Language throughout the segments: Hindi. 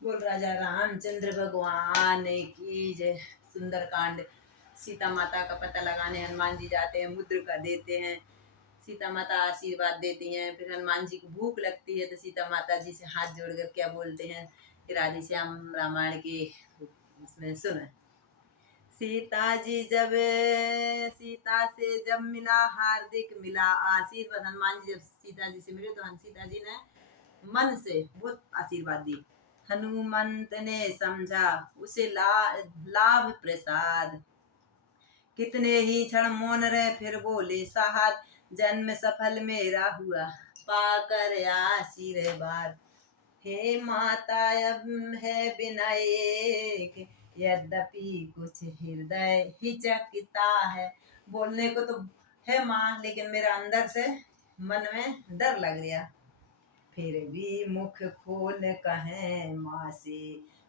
बोल राजा रामचंद्र भगवान की जय। सुंदरकांड। सीता माता का पता लगाने हनुमान जी जाते हैं, मुद्र का देते हैं। सीता माता आशीर्वाद देती हैं। फिर हनुमान जी को भूख लगती है तो सीता माता जी से हाथ जोड़कर क्या बोलते हैं कि राधे श्याम रामायण के उसमें सुन। सीता से जब मिला हार्दिक मिला आशीर्वाद। हनुमान जी जब सीता जी से मिले तो सीता जी ने मन से बहुत आशीर्वाद दी। हनुमंत ने समझा उसे लाभ प्रसाद। कितने ही क्षण मौन रहे फिर बोले साहब, जन्म सफल मेरा हुआ पाकर आशीर्वाद। हे माता अब है विनय एक, यद्यपि कुछ हृदय हिचकता है। बोलने को तो है माँ, लेकिन मेरा अंदर से मन में डर लग गया। फिर भी मुख खोल कहें माँ से,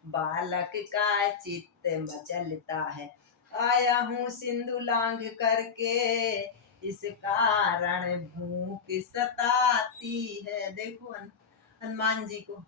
बालक का चित्त मचलता है। आया हूँ सिंधु लांघ करके, इस कारण भूख सताती है। देखो हनुमान जी को,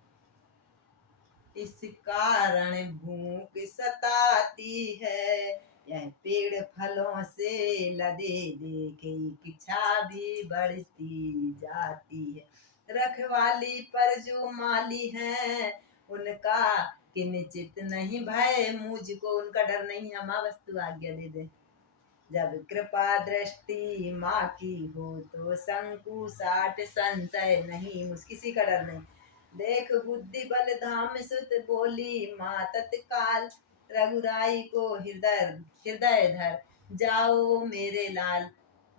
इस कारण भूख सताती है। यह पेड़ फलों से लदे देखे इच्छा भी बढ़ती जाती है। रखवाली पर जो माली है उनका किंचित नहीं भय मुझको। उनका डर नहीं है माँ, वस्तु आज्ञा दे दे। जब कृपा दृष्टि माँ की हो तो संकुचाट संशय नहीं, मुझ किसी का डर नहीं। देख बुद्धि बल धाम सुत बोली माँ तत्काल, रघुराई को हृदय हृदय धर जाओ मेरे लाल।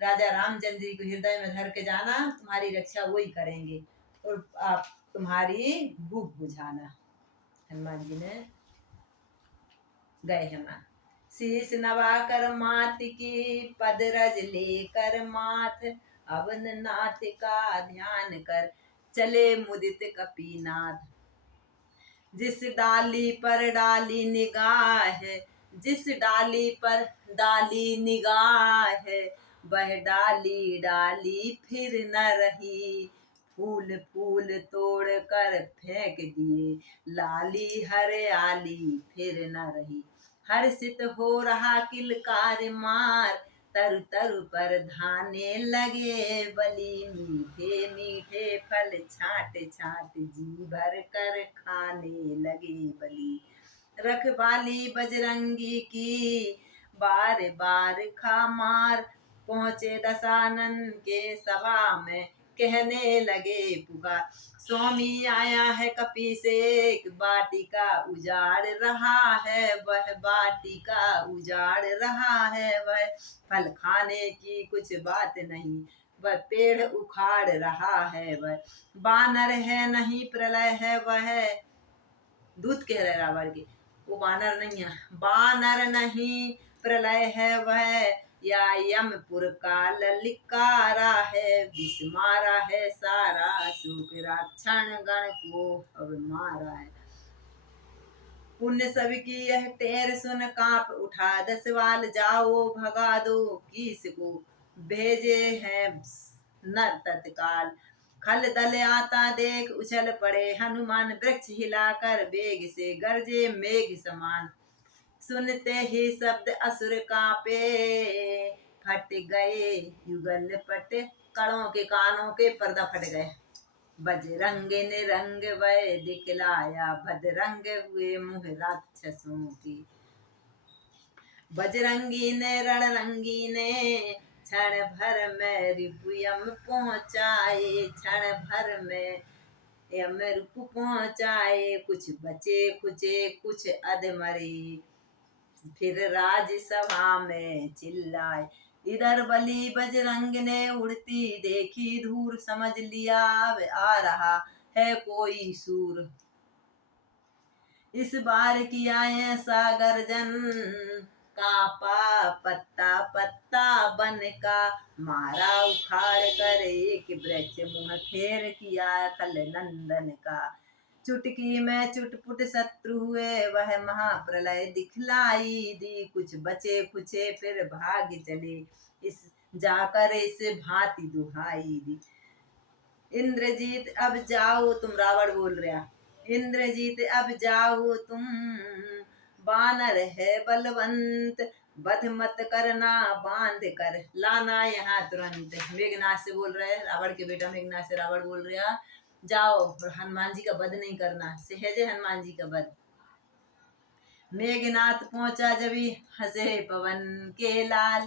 राजा रामचंद्र जी को हृदय में धर के जाना, तुम्हारी रक्षा वही करेंगे और आप तुम्हारी भूख बुझाना। हनुमान जी ने गए हैं माँ। शीश नवा कर मात की पद रज लेकर माथ, अवन नाथ का ध्यान कर चले मुदित कपीनाथ। जिस डाली पर डाली निगाह है, जिस डाली पर डाली निगाह है, वह डाली डाली फिर न रही। फूल फूल तोड़ कर फेंक दिए, लाली हरियाली फिर न रही। हर्षित हो रहा किलकार मार, तरु तरु पर धाने लगे बली। मीठे मीठे फल छाट छाट जी भर कर खाने लगे बली। रखवाली बजरंगी की बार बार खा मार, पहुँचे दशानन के सभा में कहने लगे पुकार। स्वामी आया है कपि से एक बाटिका उजाड़ रहा है, वह बाटिका उजाड़ रहा है। वह फल खाने की कुछ बात नहीं, वह पेड़ उखाड़ रहा है। वह बानर है नहीं प्रलय है, वह दूत कह रहे रावण के, वो बानर नहीं है। बानर नहीं प्रलय है वह, या यमपुर का ललिकारा है। विष मारा है सारा सुख, राक्षण गण को अब मारा है। पुण्य सबकी यह टेर सुन कांप उठा दसवाल, जाओ भगा दो किस को भेजे हैं नर तत्काल। खल दल आता देख उछल पड़े हनुमान, वृक्ष हिलाकर वेग से गरजे मेघ समान। सुनते ही शब्द असुर कांपे, फट गए युगल पट, कड़ों के कानों के पर्दा फट गए। बजरंग ने रंग वह दिखलाया, भदरंग हुए मुँह राक्षसों की। बजरंगी ने रणरंगी ने क्षण भर में रिपु यम पहुँचाए। क्षण भर में यम रिपु पहुँचाए, कुछ बचे खुचे कुछ अधमरे। फिर राजसभा में चिल्लाए, इधर बली बजरंग ने उड़ती देखी धूर, समझ लिया अब आ रहा है कोई सूर। इस बार किया ऐसा गर्जन, कापा पत्ता पत्ता बन का, मारा उखाड़ कर एक वृक्ष, मुँह फेर किया खल नंदन का। चुटकी में चुटपुट शत्रु हुए, वह महाप्रलय दिखलाई दी। कुछ बचे खुचे फिर भाग चले, इस जाकर इस भांति दुहाई दी। इंद्रजीत अब जाओ, तुम रावण बोल रहा, इंद्रजीत अब जाओ तुम, बानर है बलवंत, वध मत करना बांध कर लाना यहाँ तुरंत। मेघनाथ से बोल रहे हैं, रावण के बेटा मेघनाथ से रावण बोल रहा, जाओ और हनुमान जी का वध नहीं करना, सहजे हनुमान जी का वध। मेघनाथ पहुंचा जबी, हंसे पवन के लाल,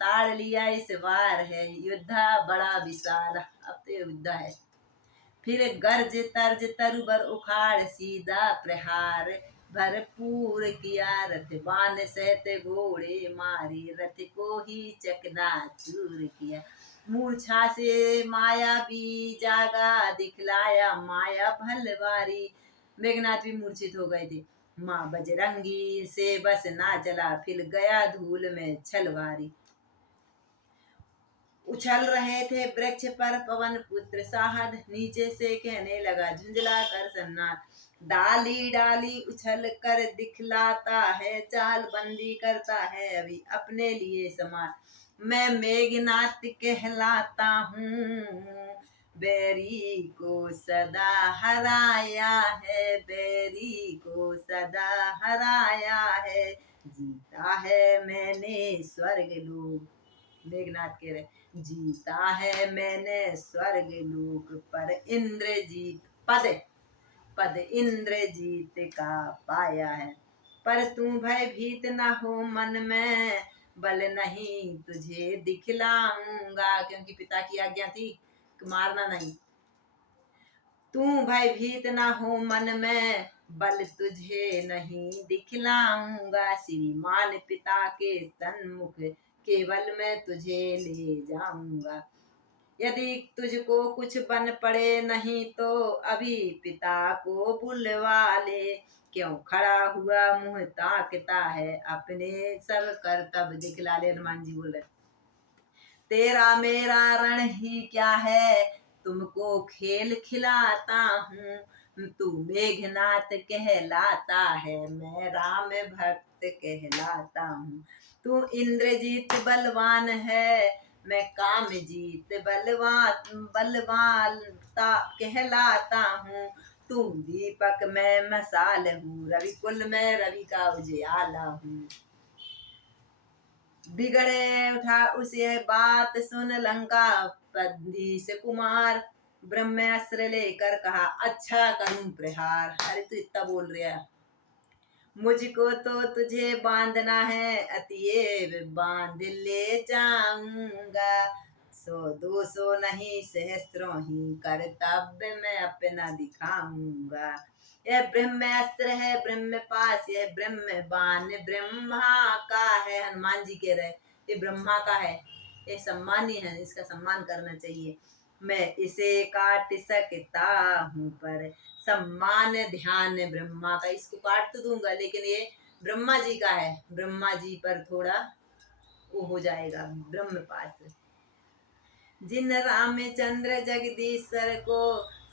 ताड़ लिया इस बार है युद्धा बड़ा विशाल। अब तो युद्ध है। फिर गर्ज तर्ज तरुबर उखाड़, सीधा प्रहार भरपूर किया, रथ बान सहते घोड़े मारे, रथ को ही चकना चूर किया। मूर्छा से माया भी जागा, दिखलाया माया भलवारी। मेघनाथ भी मूर्छित हो गए थे। माँ बजरंगी से बस ना चला, फिर गया धूल में छलवारी। उछल रहे थे वृक्ष पर पवन पुत्र साहद, नीचे से कहने लगा झुंझला कर सन्नाट, डाली डाली उछल कर दिखलाता है, चाल बंदी करता है अभी अपने लिए समान। मैं मेघनाथ कहलाता हूँ, बैरी को सदा हराया है, बैरी को सदा हराया है, जीता है मैंने स्वर्ग लोक। मेघनाथ कह रहे, जीता है मैंने स्वर्ग लोक पर, इंद्रजीत पद पद इंद्रजीत का पाया है। पर तू भयभीत न हो मन में, बल नहीं तुझे दिखलाऊंगा, क्योंकि पिता की आज्ञा थी कि मारना नहीं। तू भयभीत न हो मन में, बल तुझे नहीं दिखलाऊंगा, श्रीमान पिता के सन्मुख केवल मैं तुझे ले जाऊंगा। यदि तुझको कुछ बन पड़े नहीं तो अभी पिता को बुलवा ले, क्यों खड़ा हुआ मुंह ताकता है, अपने सब कर्तव्य दिखला ले। हनुमान जी बोले, तेरा मेरा रण ही क्या है, तुमको खेल खिलाता हूँ। तू मेघनाथ कहलाता है, मैं राम भक्त कहलाता हूँ। तू इंद्रजीत बलवान है, मैं काम जीत बलवानता कहलाता हूँ। तू दीपक मैं मसाल हूँ, रवि कुल में रवि का उजियाला हूँ। बिगड़े उठा उसे बात सुन लंका पद्धि से कुमार, ब्रह्मास्त्र लेकर कहा अच्छा करूं प्रहार। अरे तू इतना बोल रहा, मुझको तो तुझे बांधना है, अतएव बांध ले जाऊंगा। 100-200 नहीं सहस्त्रों ही कर्तव्य मैं अपना दिखाऊंगा। यह ब्रह्मास्त्र है ब्रह्म पास, यह ब्रह्म बाण ब्रह्मा का है। हनुमान जी कह रहे ये ब्रह्मा का है, ये सम्मानीय है, इसका सम्मान करना चाहिए। मैं इसे काट सकता हूँ पर सम्मान ध्यान ब्रह्मा का, इसको काट तो दूंगा लेकिन ये ब्रह्मा जी का है, ब्रह्मा जी पर थोड़ा वो हो जाएगा ब्रह्म पास। जिन रामचंद्र जगदीश्वर को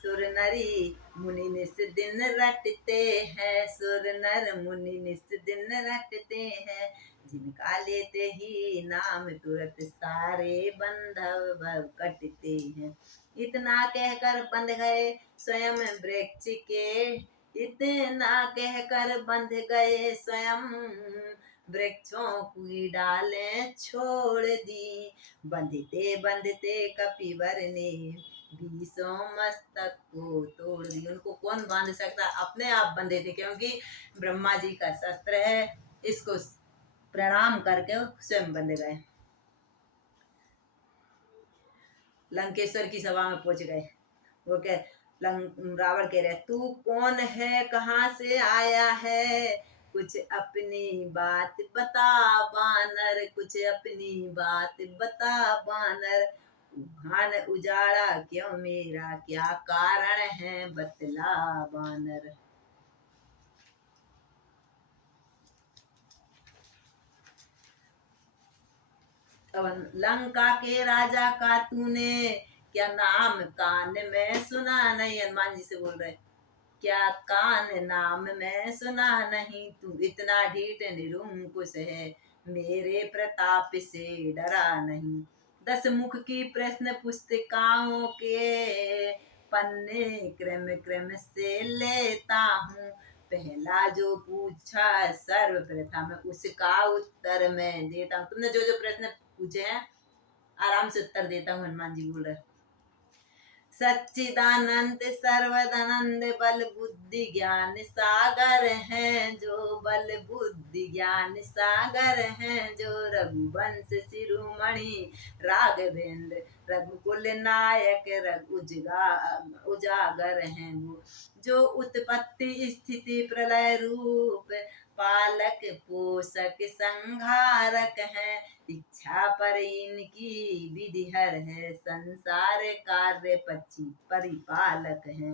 सुर नरी मुनि निस दिन रटते हैं, सुर नर मुनि निस दिन रटते हैं, जिनका लेते ही नाम तुरंत सारे बंधव भव कटते हैं। इतना कहकर बंध गए स्वयं वृक्ष के, इतना कहकर बंध गए स्वयं वृक्षों की डालें छोड़ दी। बंधते बंधते कपिवर ने बीसों मस्तक को तोड़ दी। उनको कौन बांध सकता, अपने आप बंधे थे, क्योंकि ब्रह्मा जी का शस्त्र है। इसको प्रणाम करके स्वयं बंध गए। लंकेश्वर की सभा में पहुंच गए। वो कह रावण कह रहे तू कौन है, कहाँ से आया है, कुछ अपनी बात बता बानर, कुछ अपनी बात बता बानर। उघान उजाड़ा क्यों मेरा, क्या कारण है बतला बानर। लंका के राजा का तूने क्या नाम कान में सुना नहीं। हनुमान जी से बोल रहे क्या कान नाम में सुना नहीं, तू इतना ढीठ निरुंकुश है, मेरे प्रताप से डरा नहीं। 10 मुख की प्रश्न पुस्तिकाओं के पन्ने क्रम क्रम से लेता हूँ, पहला जो पूछा सर्वप्रथम उसका उत्तर मैं देता हूँ। तुमने जो जो प्रश्न पूछे हैं आराम से उत्तर देता हूँ, हनुमान जी बोल रहे। सच्चिदानंद सर्वदानंद बल बुद्धि ज्ञान सागर हैं जो, बल बुद्धि ज्ञान सागर हैं जो, रघुवंश शिरोमणि राघवेंद्र रघुकुल नायक उजागर हैं वो, जो उत्पत्ति स्थिति प्रलय रूप पालक पोषक संहारक है, इच्छा पर इनकी विधिहर है, संसार कार्य पक्षी परिपालक है।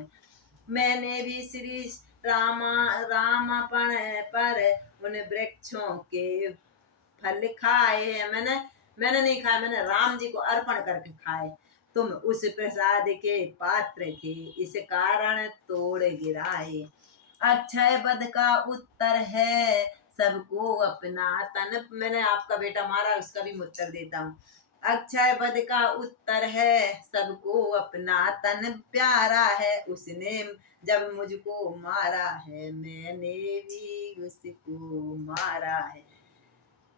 मैंने भी श्री रामापण पर उन वृक्षों के फल खाए हैं। मैंने नहीं खाया, मैंने राम जी को अर्पण करके खाए। तुम उस प्रसाद के पात्र थे, इस कारण तोड़ गिराए। अक्षय वध का उत्तर है सबको अपना तन, मैंने आपका बेटा मारा उसका भी उत्तर देता हूँ। अक्षय वध का उत्तर है सबको अपना तन प्यारा है, उसने जब मुझको मारा है मैंने भी उसको मारा है।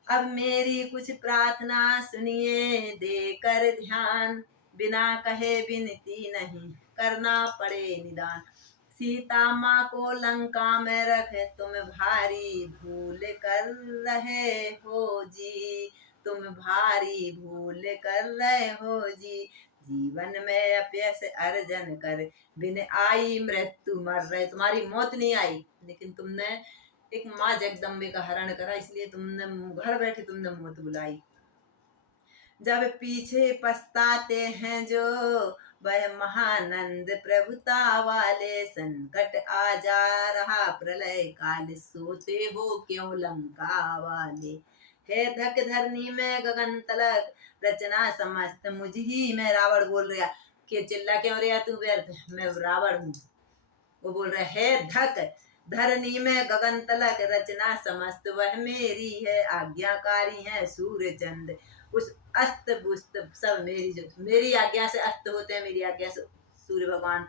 अब मेरी कुछ प्रार्थना सुनिए देकर ध्यान, बिना कहे विनती नहीं करना पड़े निदान। सीता माँ को लंका में रख तुम भारी भूल कर रहे हो जी, तुम भारी भूल कर रहे हो जी। जीवन में अपयश अर्जन कर बिन आई मृत्यु मर रहे, तुम्हारी मौत नहीं आई लेकिन तुमने एक माँ जगदम्बे का हरण करा, इसलिए तुमने घर बैठे तुमने मौत बुलाई। जब पीछे पछताते हैं जो वह महानंद प्रभुता वाले, संकट आ जा रहा प्रलय काल सोते हो क्यों लंका वाले। हे धक धरनी में गगन तलक रचना समस्त मुझ ही में, रावण बोल रहा कि चिल्ला क्यों रहा तू व्यर्थ, मैं रावण हूँ। वो बोल रहा है धक धरनी में गगन तलक रचना समस्त वह मेरी है, आज्ञाकारी है सूर्य चंद्र उस अस्त पुस्त सब मेरी, जो मेरी आज्ञा से अस्त होते हैं, मेरी आज्ञा से सूर्य भगवान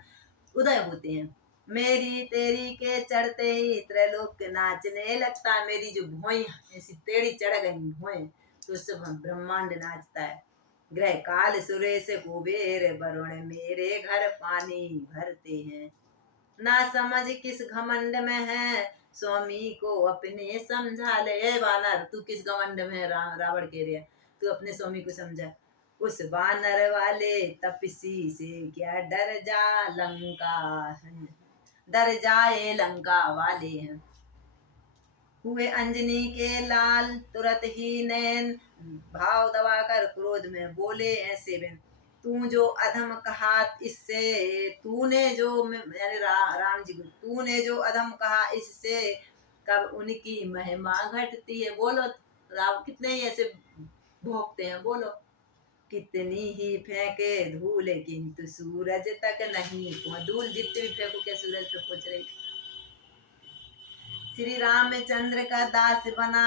उदय होते हैं। मेरी तेरी के चढ़ते ही त्रैलोक नाचने लगता, मेरी जो भोई ऐसी टेढ़ी चढ़ गई भोई तो उससे ब्रह्मांड नाचता है। ग्रह काल सुरेश कुबेर वरुण मेरे घर पानी भरते हैं, ना समझ किस घमंड में है स्वामी को अपने समझा ले। वानर तू किस घमंड में है, रावण कह रहा तू अपने स्वामी को समझा। उस वानर वाले तपसी से क्या डर जा लंका, डर जाए लंका वाले हैं। हुए अंजनी के लाल तुरंत ही नैन भाव दबाकर क्रोध में बोले ऐसे बिन, तू जो अधम कहा इससे, तूने जो यानी राम जी को तूने जो अधम कहा इससे कब उनकी महिमा घटती है। बोलो राम कितने ही ऐसे भोगते हैं, बोलो कितनी ही फेंके धूल किंतु सूरज तक नहीं, धूल जितनी भी फेंको क्या सूरज पे पहुंच रही। श्री रामचंद्र का दास बना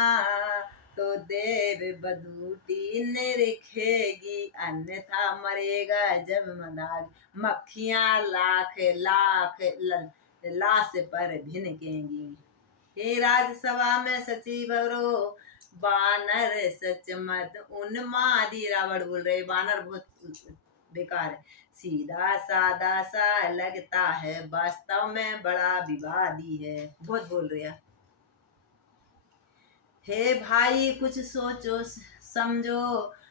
तो देव बदूटी निरखेगी, अन्यथा मरेगा जब मदाग, मक्खियां लाख लाख लाश पर भिनकेंगी। हे राजसभा में सचिवरो बानर सच मत उन्मादी, रावण बोल रहे बानर बहुत बेकार है, सीधा सादा सा लगता है वास्तव में बड़ा विवादी है, बहुत बोल रहे हैं। हे भाई कुछ सोचो समझो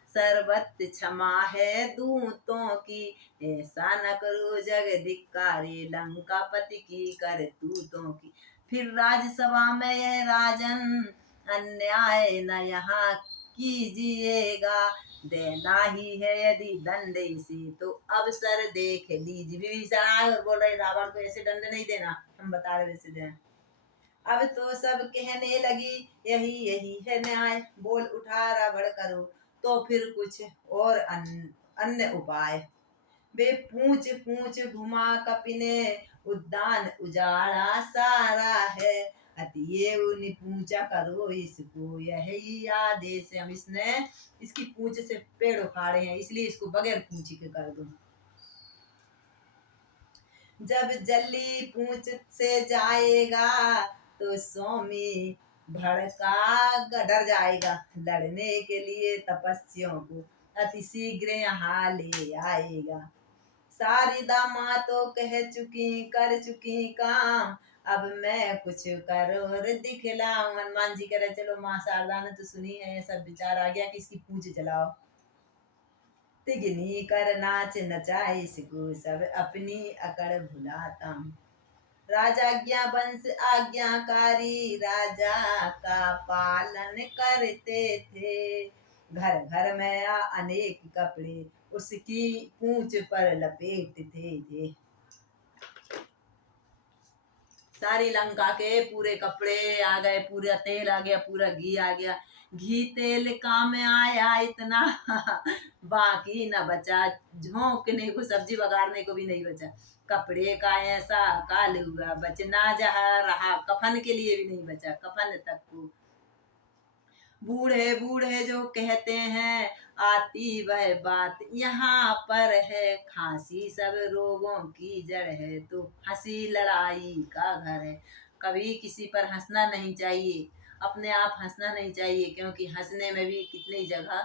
सर्वत्र क्षमा है दूतों की, ऐसा न करो जग धिक्कारे लंकापति की कर तूतों की। फिर राजसभा में यह राजन अन्याय न यहाँ कीजिएगा, देना ही है यदि दंड इसे तो अवसर देख लीजिए। विभीषण आए और बोल रहे रावण को ऐसे दंड नहीं देना, हम बता रहे वैसे देना। अब तो सब कहने लगी यही यही है न्याय, बोल उठा रावण करो तो फिर कुछ और अन्य उपाय। वे पूछ पूछ घुमा कपिने उद्यान उजाड़ा सारा है, अतएव पूछा करो इसको यही आदेश। हम इसने इसकी पूछ से पेड़ उखाड़े हैं इसलिए इसको बगैर पूछ के कर दो। जब जल्दी पूंछ से जाएगा तो स्वामी भड़का डर जाएगा। लड़ने के लिए तपस्वियों को अति शीघ्र यहाँ ले आएगा। शारदा माँ तो कह चुकी कर चुकी काम, अब मैं कुछ करोर दिखलाऊं। हनुमान जी कह रहे चलो माँ शारदा ने तो सुनी है, सब विचार आ गया कि इसकी पूंछ जलाओ। तिगनी कर नाच नचाए इसको, सब अपनी अकड़ भुलाता हूँ। राजाज्ञा वंश आज्ञाकारी, राजा का पालन करते थे। घर घर में अनेक कपड़े उसकी पूंछ पर लपेटते थे। सारी लंका के पूरे कपड़े आ गए, पूरा तेल आ गया, पूरा घी आ गया। घी तेल काम आया इतना बाकी न बचा, झोंकने को सब्जी बगाड़ने को भी नहीं बचा। कपड़े का ऐसा काल हुआ, बचना जहाँ रहा, कफन के लिए भी नहीं बचा, कफन तक को। बूढ़े बूढ़े जो कहते हैं आती वह बात यहाँ पर है, खांसी सब रोगों की जड़ है, तो हंसी लड़ाई का घर है। कभी किसी पर हंसना नहीं चाहिए, अपने आप हंसना नहीं चाहिए, क्योंकि हंसने में भी कितनी जगह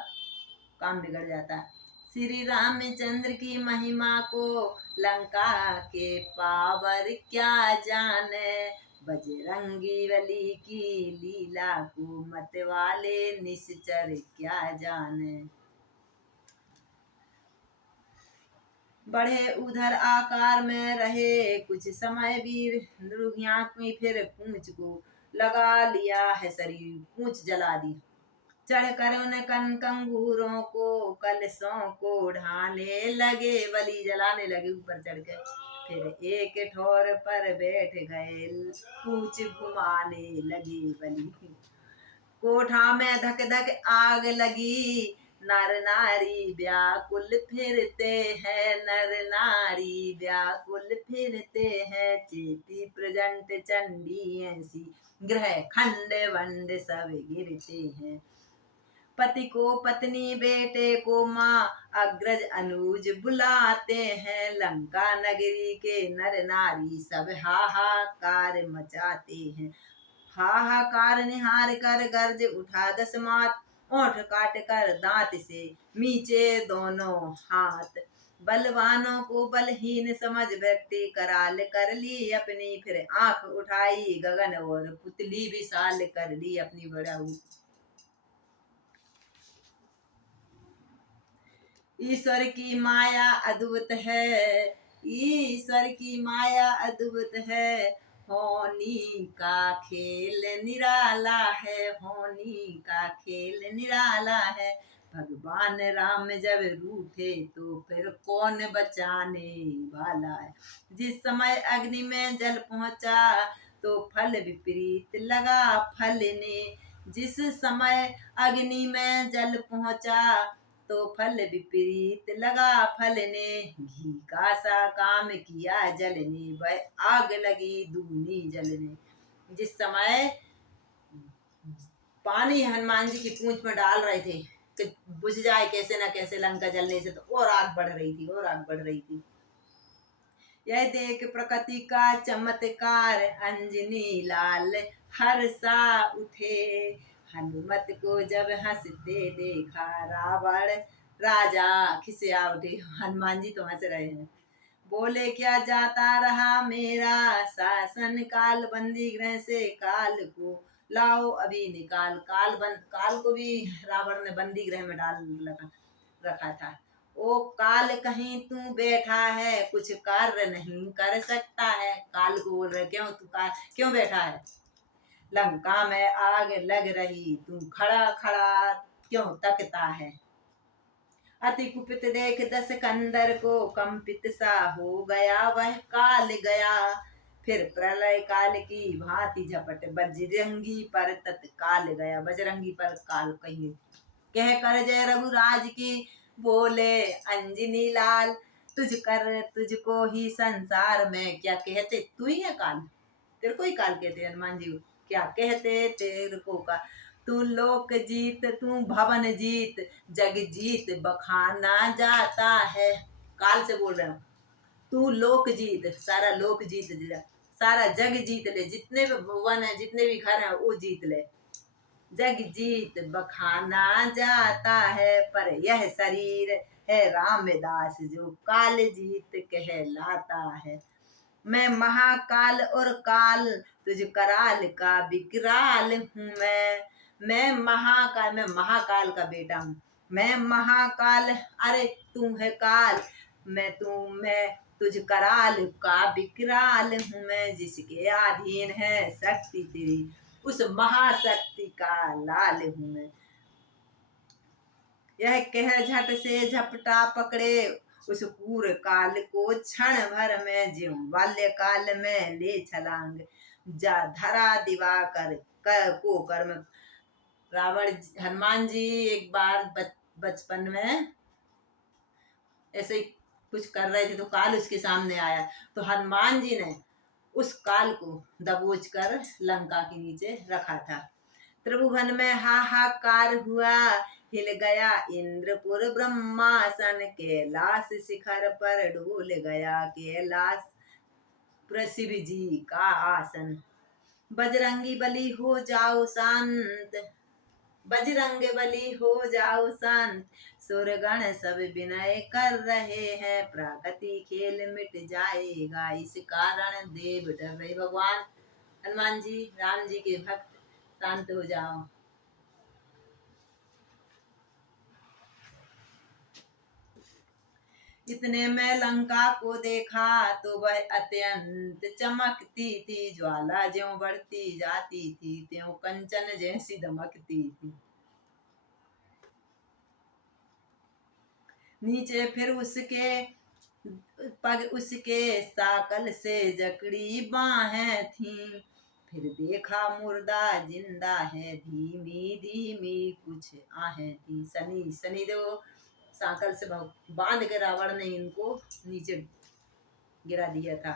काम बिगड़ जाता है। श्री रामचंद्र की महिमा को लंका के पावर क्या जाने, बजरंगी बली की लीला को मतवाले निश्चर क्या जाने। बढ़े उधर आकार में रहे कुछ समय, वीर नृहिया की फिर पूंछ को लगा लिया है शरीर, पूंछ जला दी। चढ़ कर उन कंगूरों को कलशों को ढाने लगे, बलि जलाने लगे ऊपर चढ़ के। फिर एक ठोर पर बैठ गए, पूंछ घुमाने लगे बलि। कोठा में धक धक आग लगी, नर नारी व्याकुल फिरते हैं, नर नारी व्याकुल फिरते हैं। चेती प्रजंट चंडी ऐसी, ग्रह खंड वंड सब गिरते हैं। पति को पत्नी बेटे को माँ, अग्रज अनुज बुलाते हैं। लंका नगरी के नर नारी सब हाहाकार मचाते हैं। हाहाकार निहार कर गर्ज उठा दसमात, ओठ काट कर दांत से मीचे दोनों हाथ। बलवानों को बलहीन समझ व्यक्ति कराल कर ली अपनी, फिर आंख उठाई गगन और पुतली विशाल कर ली अपनी। बड़ा ईश्वर की माया अद्भुत है, ईश्वर की माया अद्भुत है, होनी का खेल निराला है, होनी का खेल निराला है। भगवान राम जब रूठे तो फिर कौन बचाने वाला है। जिस समय अग्नि में जल पहुंचा तो फल विपरीत लगा फलने, जिस समय अग्नि में जल पहुंचा तो फल विपरीत लगा फलने। घी का सा काम किया जलने, वह आग लगी दूनी जलने। जिस समय पानी हनुमान जी की पूंछ में डाल रहे थे कि बुझ जाए कैसे न कैसे लंका जलने से, तो और आग बढ़ रही थी, और आग बढ़ रही थी। यह देख प्रकृति का चमत्कार, अंजनी लाल हर्षा उठे। हनुमत को जब हंसते देखा रावण राजा खिसिया उठे। हनुमान जी तो हंस रहे हैं। बोले क्या जाता रहा मेरा शासन काल, बंदी गृह से काल को लाओ अभी निकाल। काल को भी रावण ने बंदी गृह में डाल रखा था। ओ काल कहीं तू बैठा है, कुछ कार्य नहीं कर सकता है। काल को बोल रहे क्यों तू क्यों बैठा है, लंका में आग लग रही, तू खड़ा खड़ा क्यों तकता है। अति कुपित देख दस कंदर को, कंपित सा हो गया वह काल गया। फिर प्रलय काल की भांति झपट, बजरंगी पर तत्काल गया। बजरंगी पर काल कहीं कह कर जय रघुराज की, बोले अंजनी लाल तुझको ही संसार में क्या कहते। तू ही है काल, तेरे को ही काल कहते हनुमान जी। क्या कहते तेरे को का, तू लोक जीत तू भवन जीत, जग जीत बखाना जाता है। काल से बोल रहे हो, तू लोक जीत, सारा लोक जीत ले, सारा जग जीत ले, जितने भी भवन है, जितने भी घर हैं वो जीत ले। जग जीत बखाना जाता है, पर यह शरीर है रामदास जो काल जीत कहलाता है। मैं महाकाल और काल तुझ कराल का विकराल हूँ मैं महाकाल, मैं महाकाल का बेटा हूँ। मैं महाकाल, अरे तू है काल, मैं तुझ कराल का विकराल हूँ मैं। जिसके अधीन है शक्ति तेरी, उस महाशक्ति का लाल हूँ मैं। यह कह झट से झपटा पकड़े उस पूर काल को, क्षण भर में ज्यों बाल्यकाल में ले छलांग जा धरा दिवाकर को कर्म। रावण, हनुमान जी एक बार बचपन में ऐसे ही कुछ कर रहे थे तो काल उसके सामने आया, तो हनुमान जी ने उस काल को दबोच कर लंका के नीचे रखा था। त्रिभुवन में हाहाकार हुआ, हिल गया इंद्रपुर ब्रह्मासन, कैलाश शिखर पर डोल गया कैलाश शिव जी का आसन। बजरंगी बली हो जाओ शांत, बजरंग बली हो जाओ शांत, सुरगण सब विनय कर रहे हैं, प्राकृति खेल मिट जाएगा इस कारण देव डर रहे। भगवान हनुमान जी, राम जी के भक्त, शांत हो जाओ। इतने में लंका को देखा तो वह अत्यंत चमकती थी, ज्वाला ज्यों बढ़ती जाती थी त्यों कंचन जैसी दमकती थी। नीचे फिर उसके पग उसके साकल से जकड़ी बाहें थी, फिर देखा मुर्दा जिंदा है, धीमी धीमी कुछ आहें थी। शनि देव साकल से बांध के रावण ने इनको नीचे गिरा दिया था,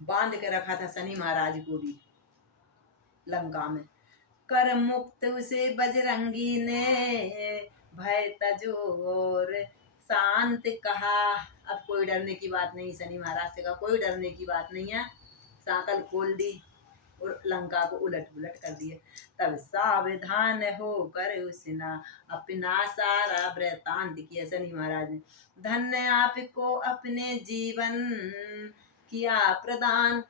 बांध के रखा था शनि महाराज को भी लंका में। कर मुक्त उसे बजरंगी ने भय तजो और शांत कहा। अब कोई डरने की बात नहीं, शनि महाराज से कहा कोई डरने की बात नहीं है। साकल खोल दी और लंका को उलट पुलट कर दिया। तब सावधान होकर उसने अपना सारा वृतांत किया शनि महाराज ने। धन्य आपको अपने जीवन किया प्रदान,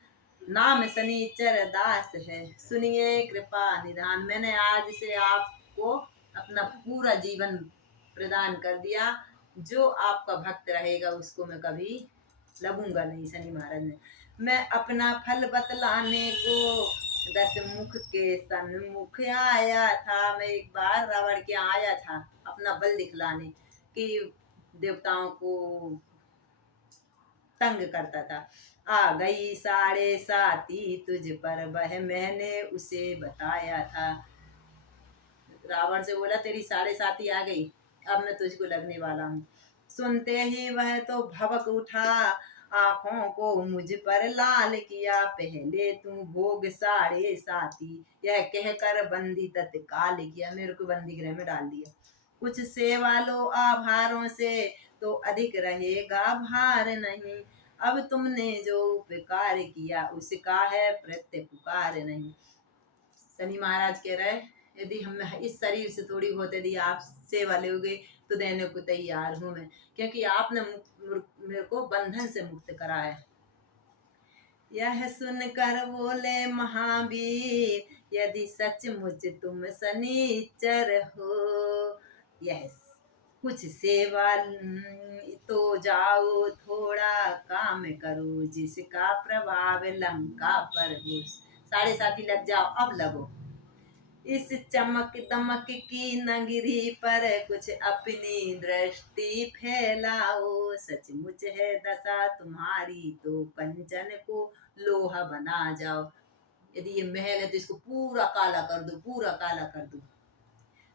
नाम शनिचर दास है सुनिए कृपा निधान। मैंने आज से आपको अपना पूरा जीवन प्रदान कर दिया, जो आपका भक्त रहेगा उसको मैं कभी लगूंगा नहीं। शनि महाराज ने मैं अपना फल बतलाने को 10 मुख के सन्मुख आया था। मैं एक बार रावण के आया था अपना बल दिखलाने कि देवताओं को तंग करता था। आ गई 7.5 तुझ पर वह मैंने उसे बताया था। रावण से बोला तेरी 7.5 आ गई, अब मैं तुझको लगने वाला हूँ। सुनते ही वह तो भवक उठा, आंखों को मुझ पर लाल किया, पहले तू भोग 7.5 यह कहकर बंदी तत्काल किया। मेरे को बंदी गृह में डाल दिया। कुछ सेवा लो आभारों से तो अधिक रहेगा भार नहीं, अब तुमने जो उपकार किया उसका है प्रत्युपकार नहीं। शनि महाराज कह रहे यदि हम इस शरीर से थोड़ी बहुत यदि आप सेवा लोगे तो देने को तैयार हूं मैं, क्योंकि आपने मेरे को बंधन से मुक्त करा है। यह सुनकर बोले महावीर, यदि सचमुच तुम शनिचर हो, यह कुछ सेवा तो जाओ थोड़ा काम करो, जिसका प्रभाव लंका पर हो। 7.5 लग जाओ, अब लगो इस चमक दमक की नगरी पर, कुछ अपनी दृष्टि फैलाओ। सचमुच है दशा तुम्हारी तो कंचन को लोहा बना जाओ। यदि ये महल है तो इसको पूरा काला कर दो, पूरा काला कर दो।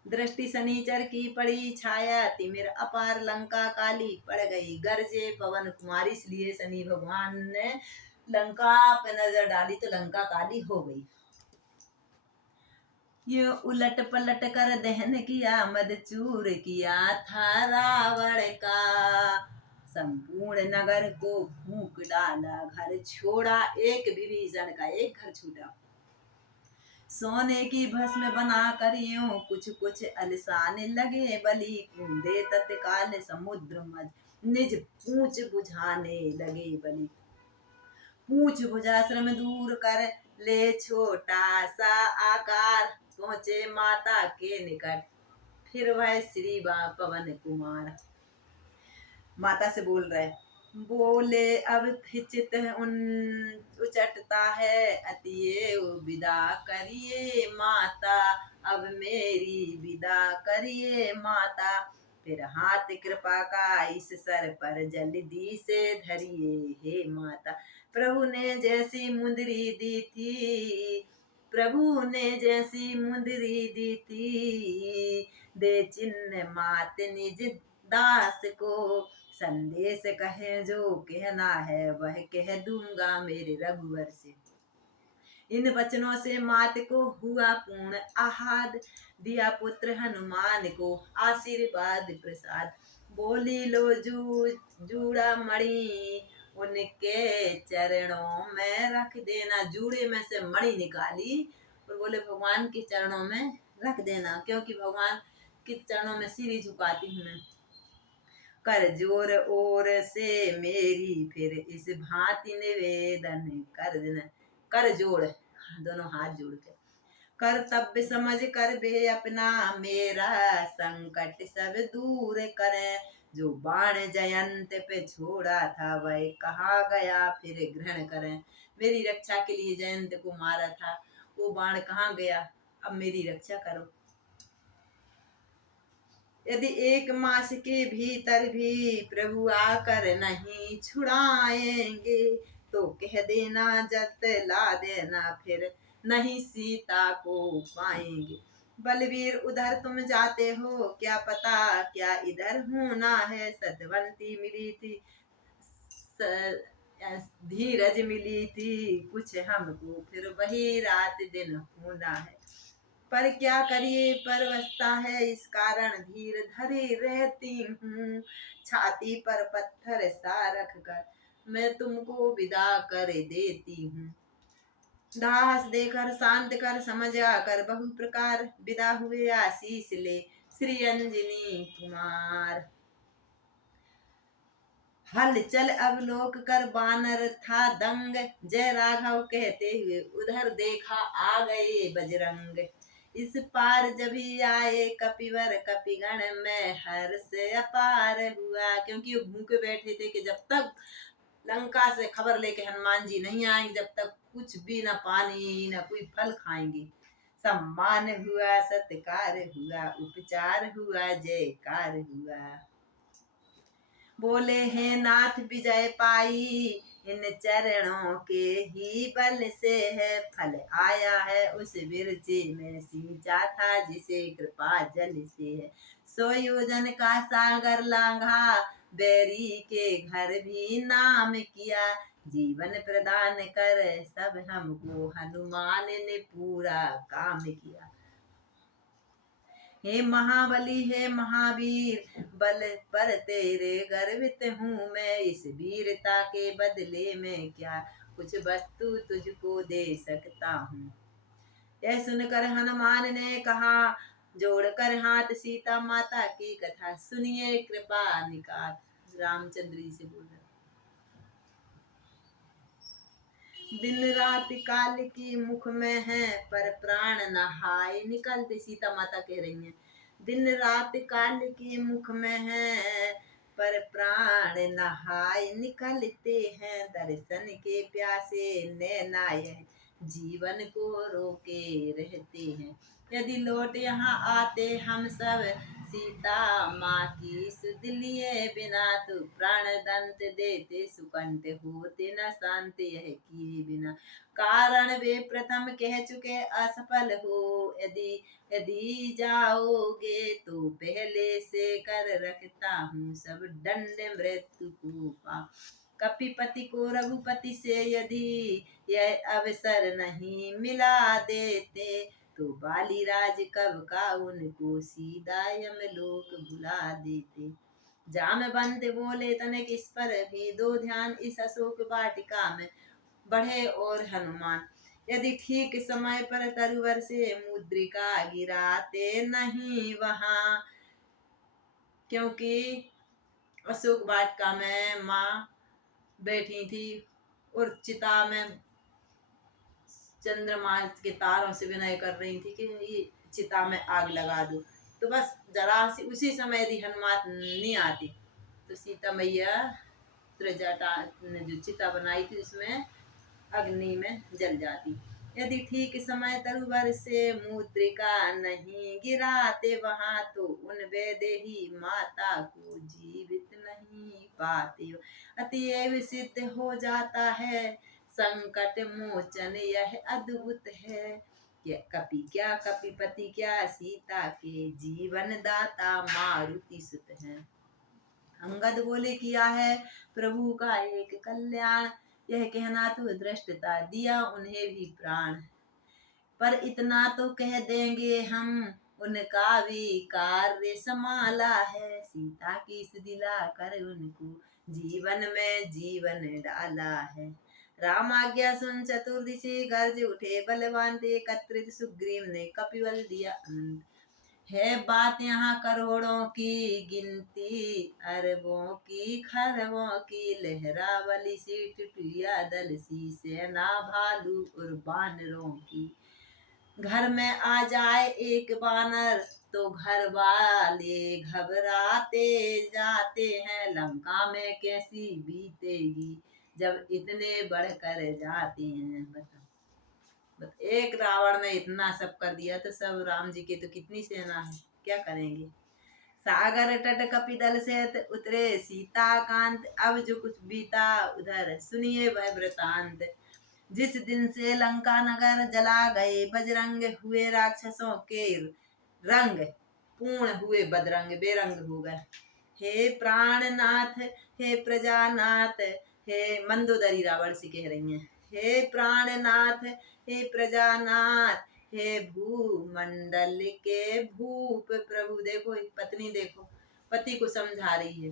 दृष्टि शनिचर की पड़ी छाया, तिमिर अपार लंका काली पड़ गई, गरजे पवन कुमारी। इसलिए शनि भगवान ने लंका पे नजर डाली तो लंका काली हो गई। ये उलट पलट कर दहन किया, मद चूर किया था रावण का, संपूर्ण नगर को फूंक डाला, घर छोड़ा एक विभीषण का, एक घर छूटा। सोने की भस्म बना कर यूं कुछ कुछ अलसाने लगे, बलि कूदे तत्काल समुद्र मझ, निज पूंछ बुझाने लगे बलि। पूंछ बुझा श्रम दूर कर ले छोटा सा आकार, पहुंचे माता के निकट फिर वह श्री पवन कुमार। माता से बोल रहे, बोले अब चित उन उचटता है, अतिए विदा करिए माता, अब मेरी विदा करिए माता। फिर हाथ कृपा का इस सर पर जल्दी से धरिए हे माता। प्रभु ने जैसी मुंदरी दी थी, प्रभु ने जैसी मुंदरी दी थी, दे चिन्ह मात निज दास को, संदेश कहे जो कहना है वह कह दूंगा मेरे रघुवर से। इन वचनों से मात को हुआ पूर्ण आहाद, दिया पुत्र हनुमान को आशीर्वाद प्रसाद। बोली लो जूड़ा मणि उनके चरणों में रख देना, जूड़े में से मणि निकाली और बोले भगवान के चरणों में रख देना, क्योंकि भगवान के चरणों में सिर झुकाती हूँ मैं। कर जोर ओर से मेरी फिर इस भांति निवेदन कर देना, कर जोड़ दोनों हाथ जोड़ के, कर्तव्य समझ कर बे अपना मेरा संकट सब दूर करें। जो बाण जयंत पे छोड़ा था वह कहा गया फिर ग्रहण करें। मेरी रक्षा के लिए जयंत को मारा था, वो बाण कहाँ गया, अब मेरी रक्षा करो। यदि 1 मास के भीतर भी प्रभु आकर नहीं छुड़ाएंगे, तो कह देना जतला देना फिर नहीं सीता को पाएंगे। बलवीर उधर तुम जाते हो, क्या पता क्या इधर होना है। सतवंती मिली थी धीरज मिली थी कुछ हमको, फिर वही रात दिन होना है। पर क्या करिए परवशता है, इस कारण धीर धरे रहती हूँ। छाती पर पत्थर सा रख कर मैं तुमको विदा कर देती हूँ। दास देकर शांत कर समझा कर बहु प्रकार, विदा हुए आशीष ले श्री अंजनी कुमार। हल चल अवलोक कर बानर था दंग, जय राघव कहते हुए उधर देखा आ गए बजरंग। इस पार जभी आए कपिवर कपिगण में हर्ष अपार हुआ, क्योंकि वो भूखे बैठे थे कि जब तक लंका से खबर लेके हनुमान जी नहीं आएंगे, जब तक कुछ भी ना पानी ना कोई फल खाएंगे। सम्मान हुआ सत्कार हुआ उपचार हुआ जयकार हुआ। बोले हैं नाथ विजय पाई इन चरणों के ही बल से है, फल आया है उस विरचे में सींचा था जिसे कृपा जल से है। 100 योजन का सागर लांघा बैरी के घर भी नाम किया, जीवन प्रदान कर सब हमको हनुमान ने पूरा काम किया। हे महाबली हे महावीर बल पर तेरे गर्वित हूँ मैं, इस वीरता के बदले में क्या कुछ वस्तु तुझको दे सकता हूँ। यह सुनकर हनुमान ने कहा, जोड़कर हाथ सीता माता की कथा सुनिए कृपा निकात। रामचंद्र जी से बोल रहे, दिन रात काल की मुख में है पर प्राण नहाय निकलते, सीता माता कह रही हैं दिन रात काल की मुख में है पर प्राण नहाय निकलते हैं। दर्शन के प्यासे नैनाय जीवन को रोके रहते हैं। यदि लौट यहाँ आते हम सब सीता माँ की सुध लिए बिना, तो प्राण दंत देते सुकंठ होते न शांत यह किए बिना। कारण वे प्रथम कह चुके असफल हो, यदि यदि जाओगे तो पहले से कर रखता हूँ सब दंड मृत्यु को पा। कपिपति को रघुपति से यदि यह अवसर नहीं मिला देते, तो बाली राज कब का उनको सीधा यमलोक भुला देते। जामवंत बोले तनिक इस पर भी दो ध्यान, इस अशोक वाटिका में बढ़े और हनुमान। यदि ठीक समय पर तरुवर से मुद्रिका गिराते नहीं वहां, क्योंकि अशोक वाटिका में माँ बैठी थी और चिता में चंद्रमा के तारों से विनय कर रही थी कि ये चिता में आग लगा दो। तो बस जरा सी उसी समय यदि हनुमान नहीं आती तो सीता मैया त्रिजटा ने जो चिता बनाई थी उसमें अग्नि में जल जाती। यदि ठीक समय तरुवर से मुद्रिका नहीं गिराते वहां, तो उन वैदेही माता को जीवित नहीं पाते। अतएव सिद्ध हो जाता है संकट मोचन यह अद्भुत है। क्या कपिपति क्या सीता के जीवन दाता मारुति सुत है। अंगद बोले किया है प्रभु का एक कल्याण, यह कहना तो दृष्टता दिया उन्हें भी प्राण। पर इतना तो कह देंगे हम उनका भी कार्य संभाला है, सीता की दिला कर उनको जीवन में जीवन डाला है। राम आज्ञा सुन चतुर्दिशी गर्ज उठे बलवान, एकत्रित सुग्रीव ने कपिबल दिया अनंत। है बात यहाँ करोड़ों की गिनती, अरबों की खरबों की लहरावली सी टिटिया दल सी सेना भालू और बानरों की। घर में आ जाए एक बानर तो घर वाले घबराते जाते हैं, लंका में कैसी बीतेगी जब इतने बढ़कर जाते हैं। एक रावण ने इतना सब कर दिया तो सब राम जी के तो कितनी सेना है, क्या करेंगे। सागर तट कपिदल से उतरे सीता कांत, अब जो कुछ बीता उधर सुनिए वह वृतांत। जिस दिन से लंका नगर जला गए बजरंग, हुए राक्षसों के रंग पूर्ण हुए बदरंग, बेरंग हो गए। हे प्राणनाथ हे प्रजानाथ, हे मंदोदरी रावण से कह रही हैं, हे प्राणनाथ हे प्रजानाथ, हे भूमंडल के भूप प्रभु। देखो पत्नी, देखो पति को समझा रही है।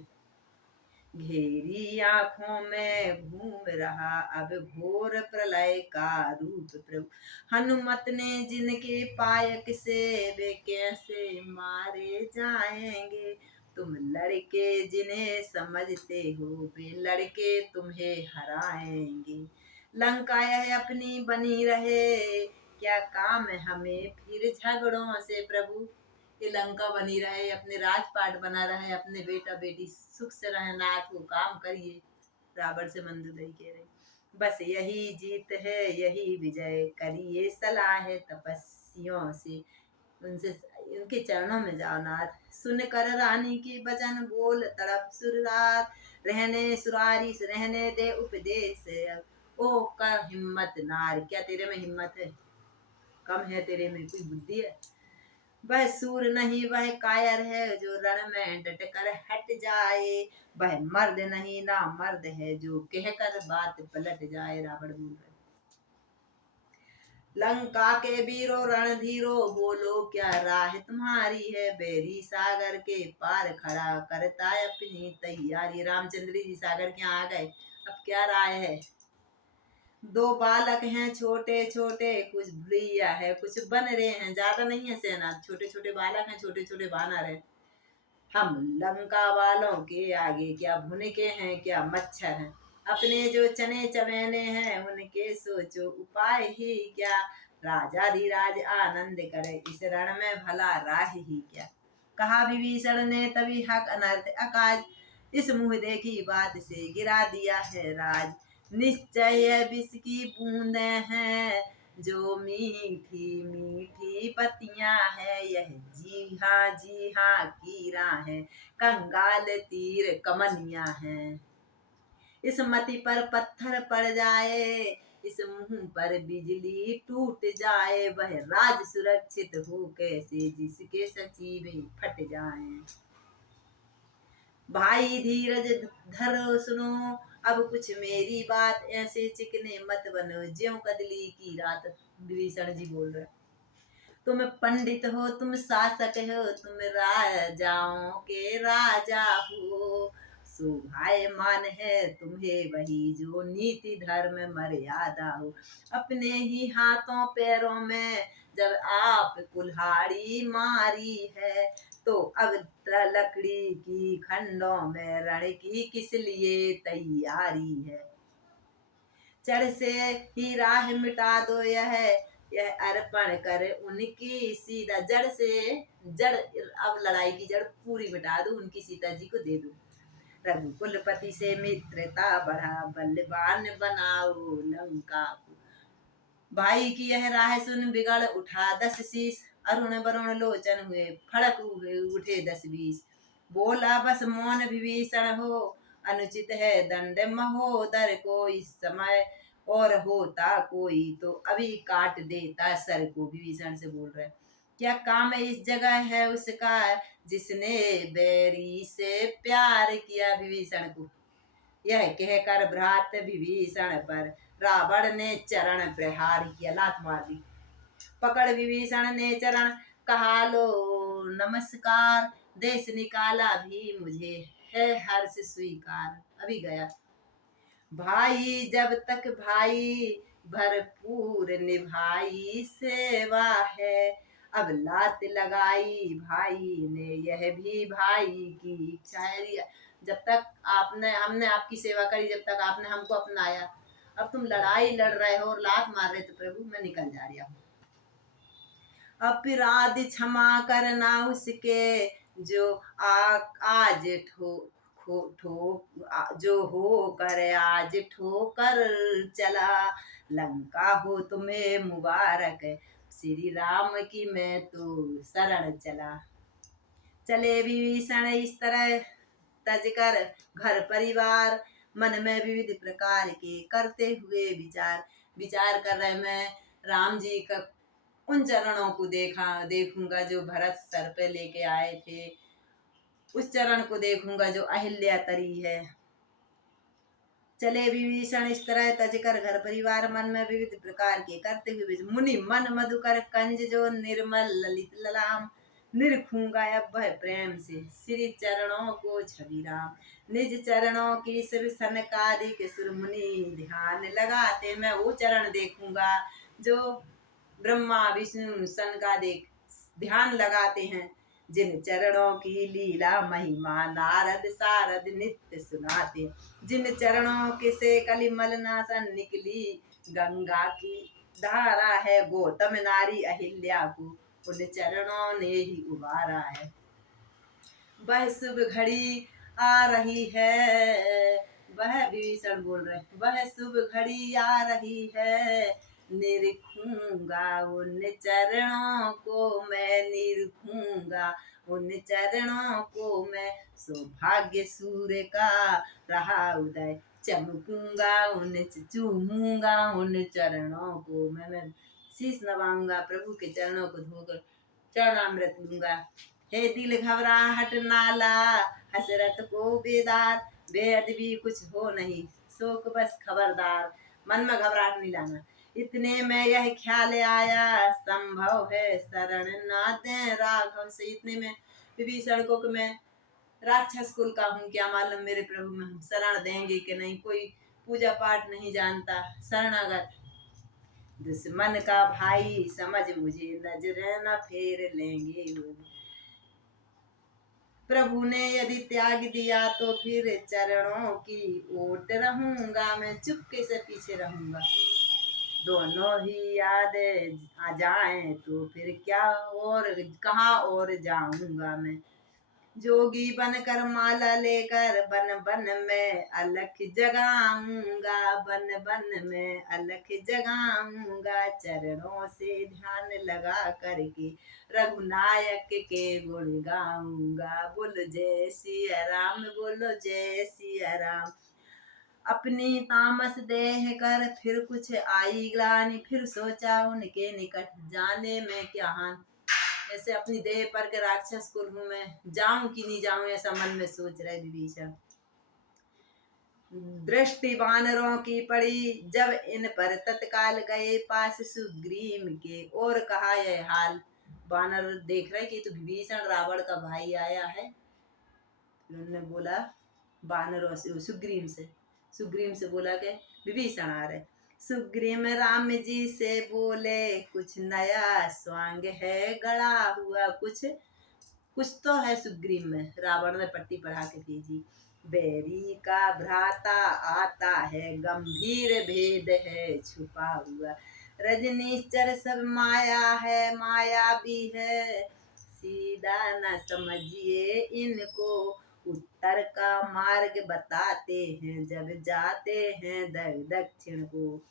घेरी आंखों में घूम रहा अब घोर प्रलय का रूप प्रभु, हनुमत ने जिनके पायक से वे कैसे मारे जाएंगे। तुम लड़के जिन्हें समझते हो वे लड़के तुम्हें हराएंगे। लंका यह अपनी बनी रहे, क्या काम है हमें फिर झगड़ों से प्रभु। ये लंका बनी रहे, अपने राजपाट बना रहे, अपने बेटा बेटी सुख से रहे, नाथ को काम करिए। रावण से मंदोदरी कह रहे, बस यही जीत है यही विजय, करिए सलाह तपस्वियों से, उनसे उनके चरणों में जाओ नाथ। सुन कर रानी की वचन बोल तड़प सुररात, रहने सुरारी रहने दे उपदेश। ओ कर हिम्मत नार, क्या तेरे में हिम्मत है, कम है तेरे में कोई बुद्धि है। वह सूर नहीं वह कायर है, जो रण में डट कर हट जाए। वह मर्द नहीं ना मर्द है, जो कहकर बात पलट जाए। रावण बोल रहे, लंका के वीरो रणधीरो, बोलो क्या राह तुम्हारी है। बैरी सागर के पार खड़ा करता है अपनी तैयारी। रामचंद्र जी सागर के यहाँ आ गए, अब क्या राय है। दो बालक हैं छोटे छोटे, कुछ भुलैया है कुछ बन रहे हैं, ज्यादा नहीं है सेना, छोटे छोटे बालक हैं, छोटे छोटे बानर हैं। हम लंका वालों के आगे क्या भुनके हैं क्या मच्छर हैं। अपने जो चने चबेने हैं उनके सोचो उपाय ही क्या। राजाधिराज आनंद करे इस रण में भला राह ही क्या। कहा विभीषण ने तभी हक अनर्थ अकाज, इस मुँह देखी बात से गिरा दिया है राज। निश्चय विष की बूंदे हैं जो मीठी मीठी पतियां है, यह जी हाँ कीरा है, कंगाल तीर कमनिया है। इस मति पर पत्थर पड़ जाए, इस मुंह पर बिजली टूट जाए। वह राज सुरक्षित हो कैसे जिसके सचिव फट जाए। भाई धीरज धरो सुनो अब कुछ मेरी बात, ऐसे चिकने मत बनो ज्यों कदली की रात। विभीषण जी बोल रहे, तुम पंडित हो, तुम शासक हो, तुम राजाओं के राजा हो। शोभायमान है तुम्हें वही जो नीति धर्म मर्यादा हो। अपने ही हाथों पैरों में जब आप कुल्हाड़ी मारी है, तो अब लकड़ी की खंडों में रण की किस लिए तैयारी है। जड़ से ही राह मिटा दो, यह अर्पण कर उनकी सीता। जड़ से जड़, अब लड़ाई की जड़ पूरी मिटा दो, उनकी सीता जी को दे दो। रघुकुलपति से मित्रता बढ़ा, बलवान बनाओ लंका को। भाई की यह राह सुन बिगड़ उठा 10 शीश, अरुण वरुण लोचन हुए फड़क उठे 10 बीस। बोला बस मौन विभीषण हो, अनुचित है दंड महोदर को। इस समय और होता कोई तो अभी काट देता सर को। विभीषण से बोल रहे, क्या काम इस जगह है उसका, जिसने बैरी से प्यार किया। विभीषण को यह कहकर भ्रात विभीषण पर रावण ने चरण प्रहार किया, लात मार दी। पकड़ विभीषण ने चरण, कहा लो नमस्कार। देश निकाला भी मुझे है हर्ष स्वीकार। अभी गया भाई जब तक भाई भरपूर निभाई सेवा है। अब लात लगाई भाई ने यह भी भाई की इच्छा है। जब तक हमने आपकी सेवा करी, जब तक आपने हमको अपनाया, अब तुम लड़ाई लड़ रहे हो और लात मार रहे, तो प्रभु मैं निकल जा रहा हूँ। अपराध क्षमा करना उसके जो आज जो हो कर आज ठोकर चला। लंका हो तुम्हें मुबारक, श्री राम की मैं तो शरण चला। चले विभीषण इस तरह तज कर घर परिवार, मन में विविध प्रकार के करते हुए विचार कर रहे। मैं राम जी का उन चरणों को देखूंगा जो भरत सर पे लेके आए थे, उस चरण को देखूंगा जो अहिल्या तरी है। चले विभीषण इस तरह तज कर घर परिवार, मन में विविध प्रकार के करते हुए। मुनि मन मधुकर कंज जो निर्मल ललित ललाम, निरखूंगा अब वह प्रेम से श्री चरणों को छवि राम। निज चरणों की सिर सनकादिक सुर मुनि ध्यान लगाते, मैं वो चरण देखूंगा जो ब्रह्मा विष्णु सनकादिक ध्यान लगाते हैं। जिन चरणों की लीला महिमा नारद सारद नित्य सुनाते। जिन चरणों के से कलिमल नासन निकली गंगा की धारा है। गौतम नारी अहिल्या को उन चरणों ने ही उबारा है। वह शुभ घड़ी आ रही है, वह विभीषण बोल रहे, वह शुभ घड़ी आ रही है। निरखूंगा उन चरणों को मैं, निरखूंगा उन चरणों को मैं। सौभाग्य सूर्य का रहा उदय, चमकूंगा चूमूंगा उन चरणों को मैं शीश नवाऊंगा, प्रभु के चरणों को धोकर चरणामृत लूंगा। हे दिल घबराहट नाला, हसरत को बेदार, बेहद भी कुछ हो नहीं शोक बस खबरदार। मन में घबराहट नहीं लाना। इतने में यह ख्याल आया, संभव है शरण ना दे राघव से। इतने में विभीषण को कि मैं राक्षस कुल का हूँ, क्या मालूम मेरे प्रभु में हम शरण देंगे कि नहीं। कोई पूजा पाठ नहीं जानता, शरणागत दुश्मन का भाई समझ मुझे, नजर न फेर लेंगे। प्रभु ने यदि त्याग दिया तो फिर चरणों की ओट रहूंगा मैं, चुपके से पीछे रहूंगा। दोनों ही याद आ जाएं तो फिर क्या और कहाँ और जाऊंगा मैं। जोगी बनकर माला लेकर बन बन में अलख जगाऊंगा, बन बन में अलख जगाऊंगा। चरणों से ध्यान लगा करके रघुनायक के गुण गाऊंगा। बोलो जय सिया राम, बोलो जय सिया राम। अपनी तामस देह कर फिर कुछ आई ग्लानि, फिर सोचा उनके निकट जाने में क्या हानि। ऐसे अपनी देह पर के राक्षस कुल हूँ मैं, जाऊं कि नहीं जाऊं ऐसा मन में सोच रहे विभीषण। दृष्टि वानरों की पड़ी जब इन पर, तत्काल गए पास सुग्रीव के और कहा यह हाल। वानर देख रहे कि तो विभीषण रावण का भाई आया है। उन्होंने बोला वानरों से, सुग्रीव से बोला कि विभीषण आ रहे। सुग्रीव राम जी से बोले कुछ नया स्वांग है गड़ा हुआ, कुछ तो है सुग्रीव में। रावण ने पट्टी पढ़ा के भेजी। बैरी का भ्राता आता है, गंभीर भेद है छुपा हुआ। रजनीचर सब माया है, माया भी है, सीधा न समझिए इनको। उत्तर का मार्ग बताते हैं, जब जाते हैं दक्षिण को।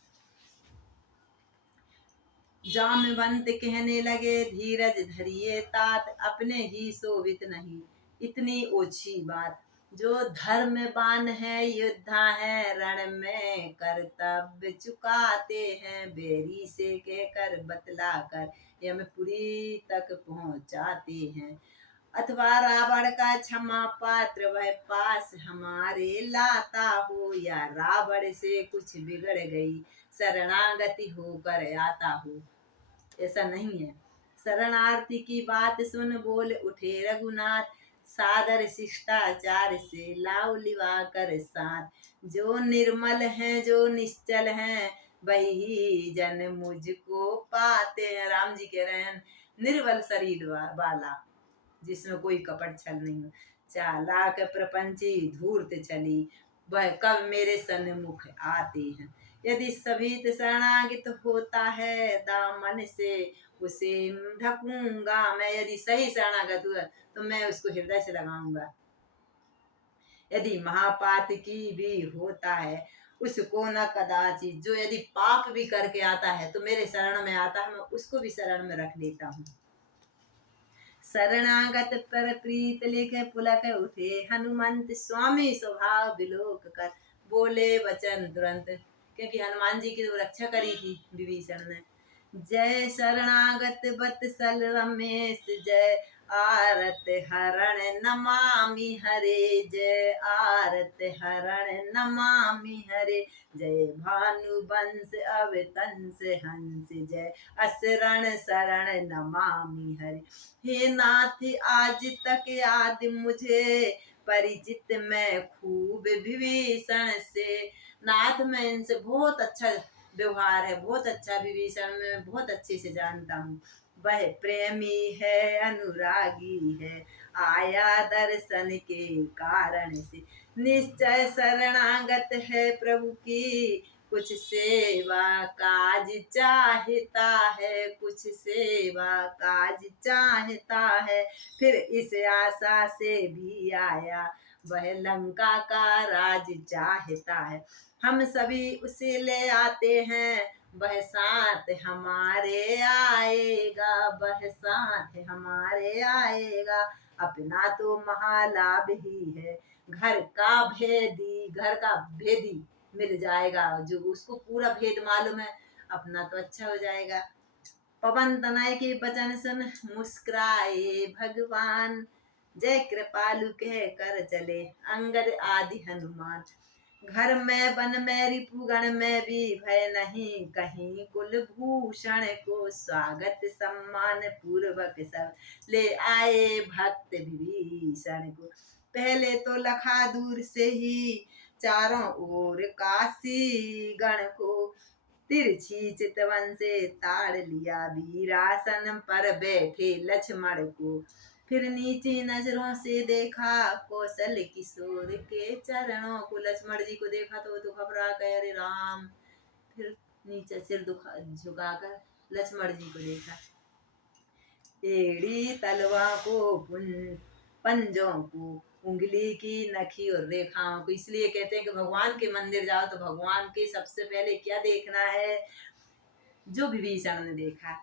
जामवंत कहने लगे धीरज धरिए तात, अपने ही शोभित नहीं इतनी ओछी बात। जो धर्मवान है योद्धा है, रण में कर्तव्य चुकाते हैं। बैरी से कहकर बतला कर यमपुरी तक पहुंचाते हैं। अथवा रावण का क्षमा पात्र वह पास हमारे लाता हो, या रावण से कुछ बिगड़ गई शरणागति होकर आता हो। ऐसा नहीं है। शरणार्थी की बात सुन बोल उठे रघुनाथ, सादर शिष्टाचार से लाओ लिवा कर साथ। जो निर्मल हैं जो निश्चल हैं, वही जन मुझको पाते हैं। राम जी कह रहे हैं निर्बल शरीर वाला, जिसमें कोई कपट छल नहीं हो। चालाक प्रपंची धूर्त चली, वह कब मेरे सन्मुख आते हैं। यदि सभी शरणागत होता है, दामन से उसे ढकूंगा मैं। यदि सही शरणागत हुआ तो मैं उसको हृदय से लगाऊंगा। यदि महापात की भी होता है, उसको न कदाचित। जो यदि पाप भी करके आता है तो मेरे शरण में आता है, मैं उसको भी शरण में रख लेता हूँ। शरणागत पर प्रीत लिखे पुलक उठे, हनुमंत स्वामी स्वभाव विलोक कर। बोले वचन तुरंत, क्योंकि हनुमान जी की रक्षा करी थी विभीषण ने। जय शरणागत वत्सल रमेश, जय आरत हरण नमामि हरे। जय आरत हरण नमामि हरे। जय भानुवंश अवतंस हंस, जय असरण शरण नमामि हरे। हे नाथ आज तक याद मुझे, परिचित मैं खूब विभीषण से। नाथ मैं इनसे बहुत अच्छा व्यवहार है, बहुत अच्छा विभीषण में बहुत अच्छे से जानता हूँ। वह प्रेमी है अनुरागी है, आया दर्शन के कारण से। निश्चय शरणागत है प्रभु की, कुछ सेवा काज चाहता है, कुछ सेवा काज चाहता है। फिर इस आशा से भी आया, वह लंका का राज चाहता है। हम सभी उसे ले आते हैं, वह साथ हमारे आएगा, वह साथ हमारे आएगा। अपना तो महालाभ ही है, घर का भेदी मिल जाएगा। जो उसको पूरा भेद मालूम है, अपना तो अच्छा हो जाएगा। पवन तनय के वचन सुन मुस्कुराए भगवान, जय कृपालु कह कर चले अंगद आदि हनुमान। घर में वन में रिपुगण में भी भय नहीं कहीं, कुलभूषण को स्वागत सम्मान पूर्वक सब ले आए भक्त विभीषण को। पहले तो लखा दूर से ही चारों ओर काशी गण को, तिरछी चितवन से ताड़ लिया वीरासन पर बैठे लक्ष्मण को। फिर नीची नजरों से देखा कौशल किशोर के चरणों को। लक्ष्मण जी को देखा तो वो तो घबरा गए, अरे राम। फिर नीचे सिर झुकाकर लक्ष्मण जी को देखा। एड़ी तलवा को पंजों को, उंगली की नखी और रेखाओं को। इसलिए कहते हैं कि भगवान के मंदिर जाओ तो भगवान के सबसे पहले क्या देखना है, जो विभीषण ने देखा।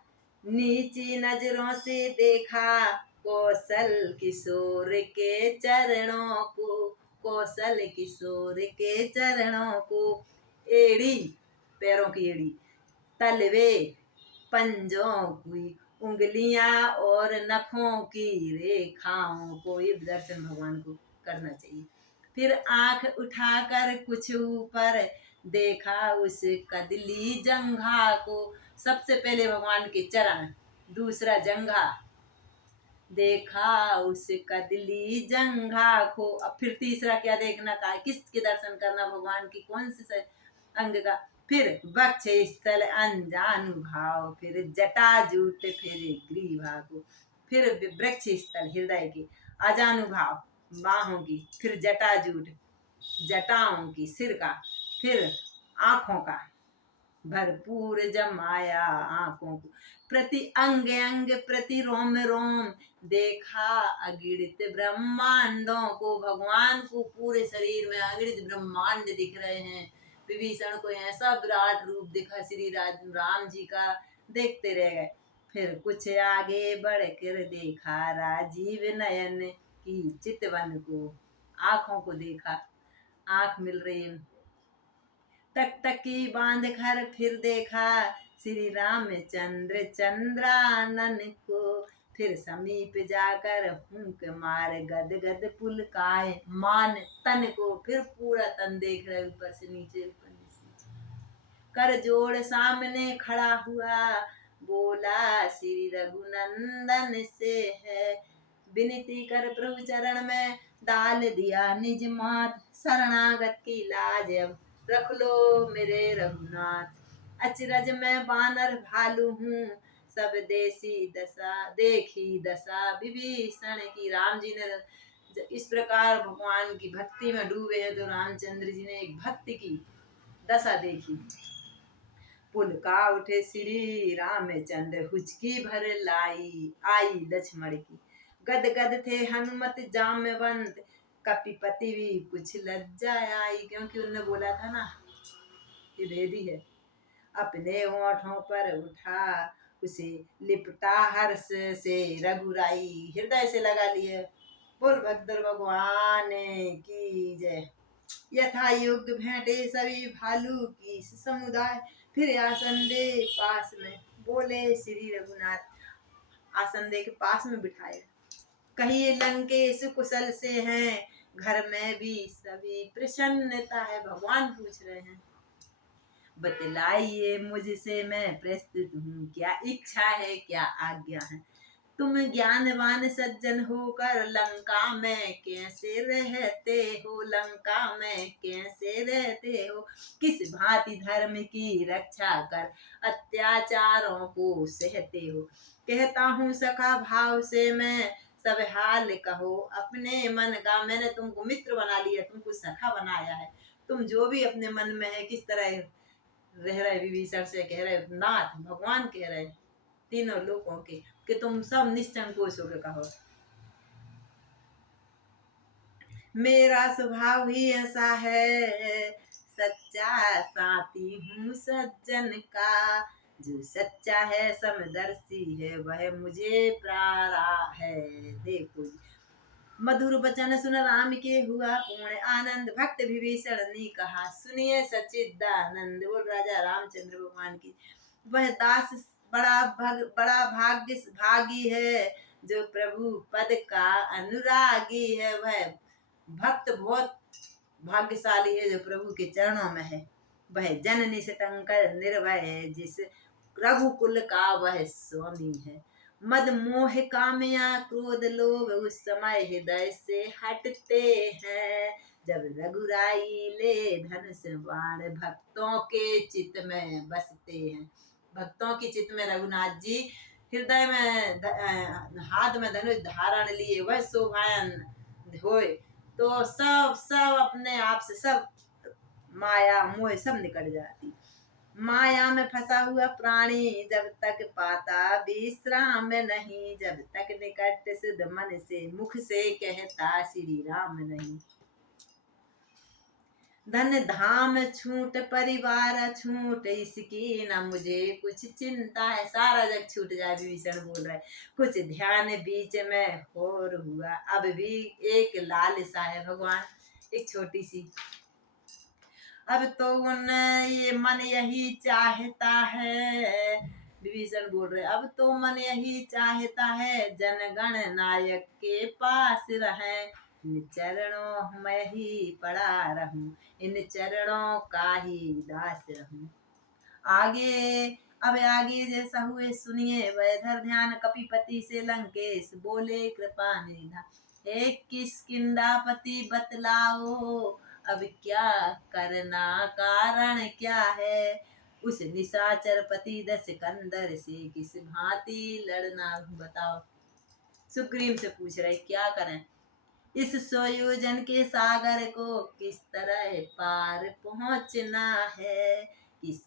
नीची नजरों से देखा कौशल किशोर के चरणों को, कौशल किशोर के चरणों को। एड़ी पैरों की एड़ी, तलवे पंजों की उंगलियां और नखों की रेखाओं को, ये दर्शन भगवान को करना चाहिए। फिर आंख उठाकर कुछ ऊपर देखा उस कदली जंघा को। सबसे पहले भगवान के चरण, दूसरा जंघा, देखा उस कदली जंघा को। अब फिर तीसरा क्या देखना का, किसके दर्शन करना, भगवान की कौन से अंग का। फिर वक्ष स्थल अनजानु भाव, फिर जटा जूट, फिर ग्रीवा को। फिर वृक्ष स्थल हृदय की, अजानुभाव बाहों की, फिर जटा जूट जटाओं की सिर का, फिर आंखों का भरपूर जमाया आंखों को। प्रति अंग अंग प्रति रोम रोम, देखा अगिणित ब्रह्मांडों को। भगवान को पूरे शरीर में अगिणित ब्रह्मांड दिख रहे हैं। विभीषण को ऐसा विराट रूप दिखा श्री राम जी का, देखते रह गए। फिर कुछ आगे बढ़ कर देखा राजीव नयन की चितवन को। आंखों को देखा, आंख मिल रही है। टकटकी बांध कर फिर देखा श्री रामचंद्र चंद्रानन को। फिर समीप जाकर फूंक मार गद गद पुलकाए मान तन को। फिर पूरा तन देख रहे ऊपर से नीचे, ऊपर नीचे। कर जोड़ सामने खड़ा हुआ, बोला श्री रघुनंदन से है विनती कर प्रभु चरण में डाल दिया निज मात। शरणागत की लाज अब रख लो मेरे रघुनाथ। अचरज में बानर भालू हूँ, सब देसी दशा देखी दशा विभीषण की। राम जी ने इस प्रकार भगवान की भक्ति में डूबे हैं तो रामचंद्र जी ने एक भक्ति की दशा देखी। पुलका उठे श्री रामचंद्र, हुचकी भर लाई आई लक्ष्मण की। गद गद थे हनुमत जामवंत, कपिपति भी कुछ लज्जा आई। क्योंकि उनने बोला था ना कि भेदी है। अपने होठों पर उठा उसे लिपटा हर्ष से रघुराई, हृदय से लगा लिए। बोल भद्र भगवान की जय। यथा युग भेंटे सभी भालू की समुदाय, फिर आसन दे पास में बोले श्री रघुनाथ। आसन दे के पास में बिठाए, कहिए लंकेश कुशल से हैं, घर में भी सभी प्रसन्नता है। भगवान पूछ रहे हैं, बतलाइए मुझसे मैं प्रस्तुत हूँ, क्या इच्छा है क्या आज्ञा है। तुम ज्ञानवान सज्जन होकर लंका में कैसे रहते हो, लंका में कैसे रहते हो। किस भांति धर्म की रक्षा कर अत्याचारों को सहते हो। कहता हूँ सखा भाव से मैं, सब हाल कहो अपने मन का। मैंने तुमको मित्र बना लिया, तुमको सखा बनाया है। तुम जो भी अपने मन में है किस तरह रह रहे। विभीषण से कह रहे नाथ, भगवान कह रहे तीनों लोगों के कि तुम सब निसंकोच होकर कहो। मेरा स्वभाव ही ऐसा है, सच्चा साथी हूँ सज्जन का। जो सच्चा है समदर्शी है, वह मुझे प्यारा है। देखो मधुर वचन सुन राम के हुआ पूर्ण आनंद। भक्त विभीषण ने कहा सुनिए सच्चिदानंद। बोल राजा रामचंद्र भगवान की। वह दास बड़ा भागी है, जो प्रभु पद का अनुरागी है। वह भक्त बहुत भाग्यशाली है जो प्रभु के चरणों में है। वह जन निष्कंकर निर्भय है, जिस रघुकुल का वह स्वामी है। मद मोह कामया क्रोध लोभ उस समय हृदय से हटते हैं। जब रघुराई ले धनुष बाण, भक्तों के चित्त में बसते हैं। भक्तों की चित्त में रघुनाथ जी हृदय में हाथ में धनुष धारण लिए वह शोभायन होए तो सब अपने आप से सब माया मोह सब निकट जाती। माया में फंसा हुआ प्राणी जब तक पाता विश्राम नहीं, जब तक निकट सिद्ध मन से मुख से कहता श्री राम नहीं। धन धाम छूट परिवार छूट, इसकी न मुझे कुछ चिंता है। सारा जग छूट जाए, विभीषण बोल रहे। कुछ ध्यान बीच में और हुआ, अब भी एक लालसा है। भगवान एक छोटी सी, अब तो उन ये मन यही चाहता है। विभीषण बोल रहे अब तो मन यही चाहता है, जनगण नायक के पास रहे। इन चरणों में ही पड़ा रहूं, इन चरणों का ही दास रहूं। आगे अब आगे जैसा हुए सुनिए, वह धर ध्यान कपिपति से लंकेश बोले कृपा निधा। हे किष्किंधापति बतलाओ, अब क्या करना कारण क्या है। उस निशाचर पति दस कंदर से किस भांति लड़ना बताओ। सुग्रीव से पूछ रहे क्या करें, इस सोयोजन के सागर को किस तरह पार पहुंचना है। किस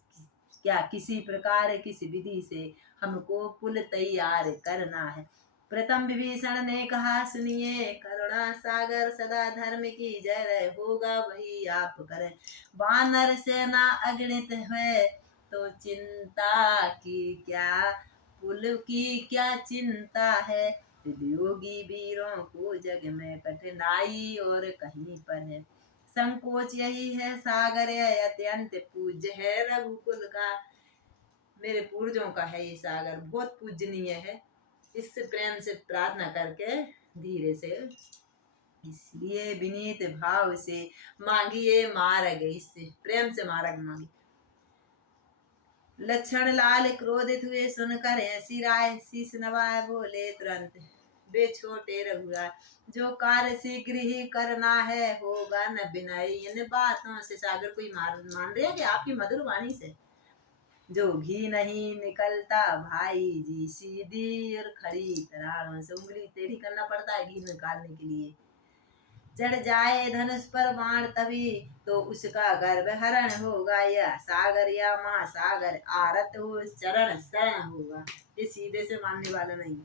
क्या किसी प्रकार किस विधि से हमको पुल तैयार करना है। प्रथम विभीषण ने कहा सुनिए, करुणा सागर सदा धर्म की जय होगा वही आप करें। वानर सेना अगणित है तो चिंता की क्या, पुल की क्या चिंता है। योगी वीरों को जग में कठिनाई और कहीं पर है। संकोच यही है सागर अत्यंत पूज्य है रघुकुल का। मेरे पूर्वजों का है ये सागर, बहुत पूजनीय है। इससे प्रेम से प्रार्थना करके धीरे से, इसलिए विनीत भाव से मांगिए मार्ग, इससे प्रेम से मार्ग मांगी। लक्ष्मण लाल क्रोधित हुए सुनकर ऐसी राय, शीस नवाए बोले तुरंत, बे छोटे रघुराय, जो कार्य शीघ्र ही करना है होगा न बिनाई। इन बातों से सागर कोई मान रहे हैं कि आपकी मधुर वाणी से जो घी नहीं निकलता भाई जी सीधी और खड़ी तरारों से उंगली टेढ़ी करना पड़ता है घी निकालने के लिए। चढ़ जाए धनुष पर बाण तभी तो उसका गर्भ हरण होगा। या सागर या महासागर आरत हो चरण शरण होगा। ये सीधे से मानने वाला नहीं।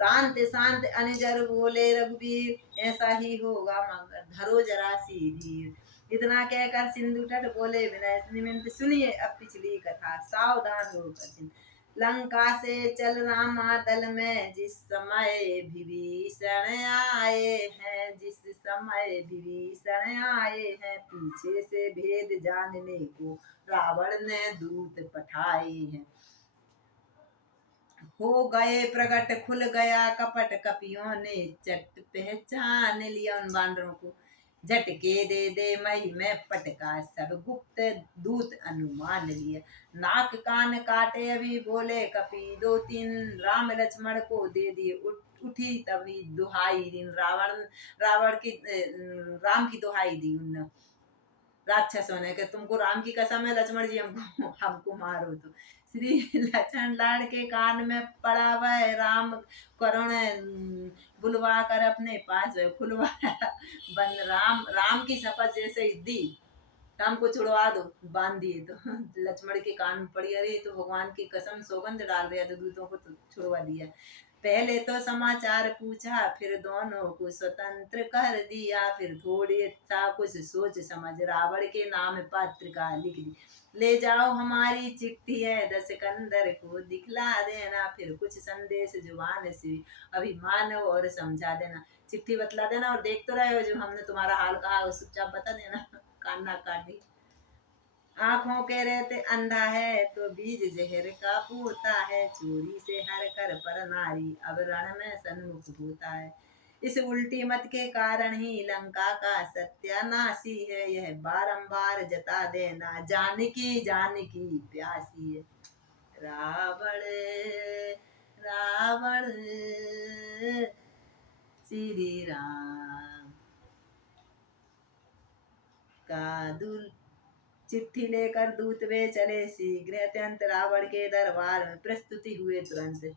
शांत शांत अनजर बोले रघुवीर, ऐसा ही होगा मगर धरो जरा सी धीर। इतना कहकर सिंधु तट बोले विनय निमित्त, सुनिए अब पिछली कथा सावधान होकर। लंका से चल रामा दल में जिस समय विभीषण आए हैं, जिस समय विभीषण आए हैं, पीछे से भेद जानने को रावण ने दूत पठाए हैं। हो गए प्रकट खुल गया कपट, कपियों ने चट पहचान लिया उन बानरों को। झटके दे दे मई में पटका, सब गुप्त दूत अनुमान लिया। नाक कान काटे अभी बोले कपि, दो तीन राम लक्ष्मण को दे दिए। उठी तभी दुहाई दी रावण की राम की दुहाई दी उन राक्षसों ने कि तुमको राम की कसम है लक्ष्मण जी हमको मारो। तो श्री लक्ष्मण लाड़ के कान में पड़ा वह राम करुण बुलवा कर अपने पास खुलवाया बन। राम की शपथ जैसे ही दी, राम को छुड़वा दो, बांध दिए। तो लक्ष्मण के कान में पड़ी, अरे तो भगवान की कसम सौगंध डाल रहा तो दूतों को तो छुड़वा दिया। पहले तो समाचार पूछा फिर दोनों को स्वतंत्र कर दिया। फिर थोड़ी सा कुछ सोच समझ रावण के नाम पत्रिका लिख दी। ले जाओ हमारी चिट्ठी है दस कंदर को दिखला देना। फिर कुछ संदेश जुबान से अभिमान और समझा देना। चिट्ठी बतला देना और देख तो रहे हो जो हमने तुम्हारा हाल कहा उस चुपचाप बता देना। कान ना काटी। आंखों के रहते अंधा है तो बीज जहर का पोता है। चोरी से हर कर पर नारी अब रण में सन्मुख होता है। इस उल्टी मत के कारण ही लंका का सत्यानाशी है। यह बारंबार जता देना जानकी जानकी प्यासी है। रावण रावण श्री राम का दुल। चिट्ठी लेकर दूत वे चले शीघ्र अत्यंत रावण के दरबार में प्रस्तुति हुए तुरंत।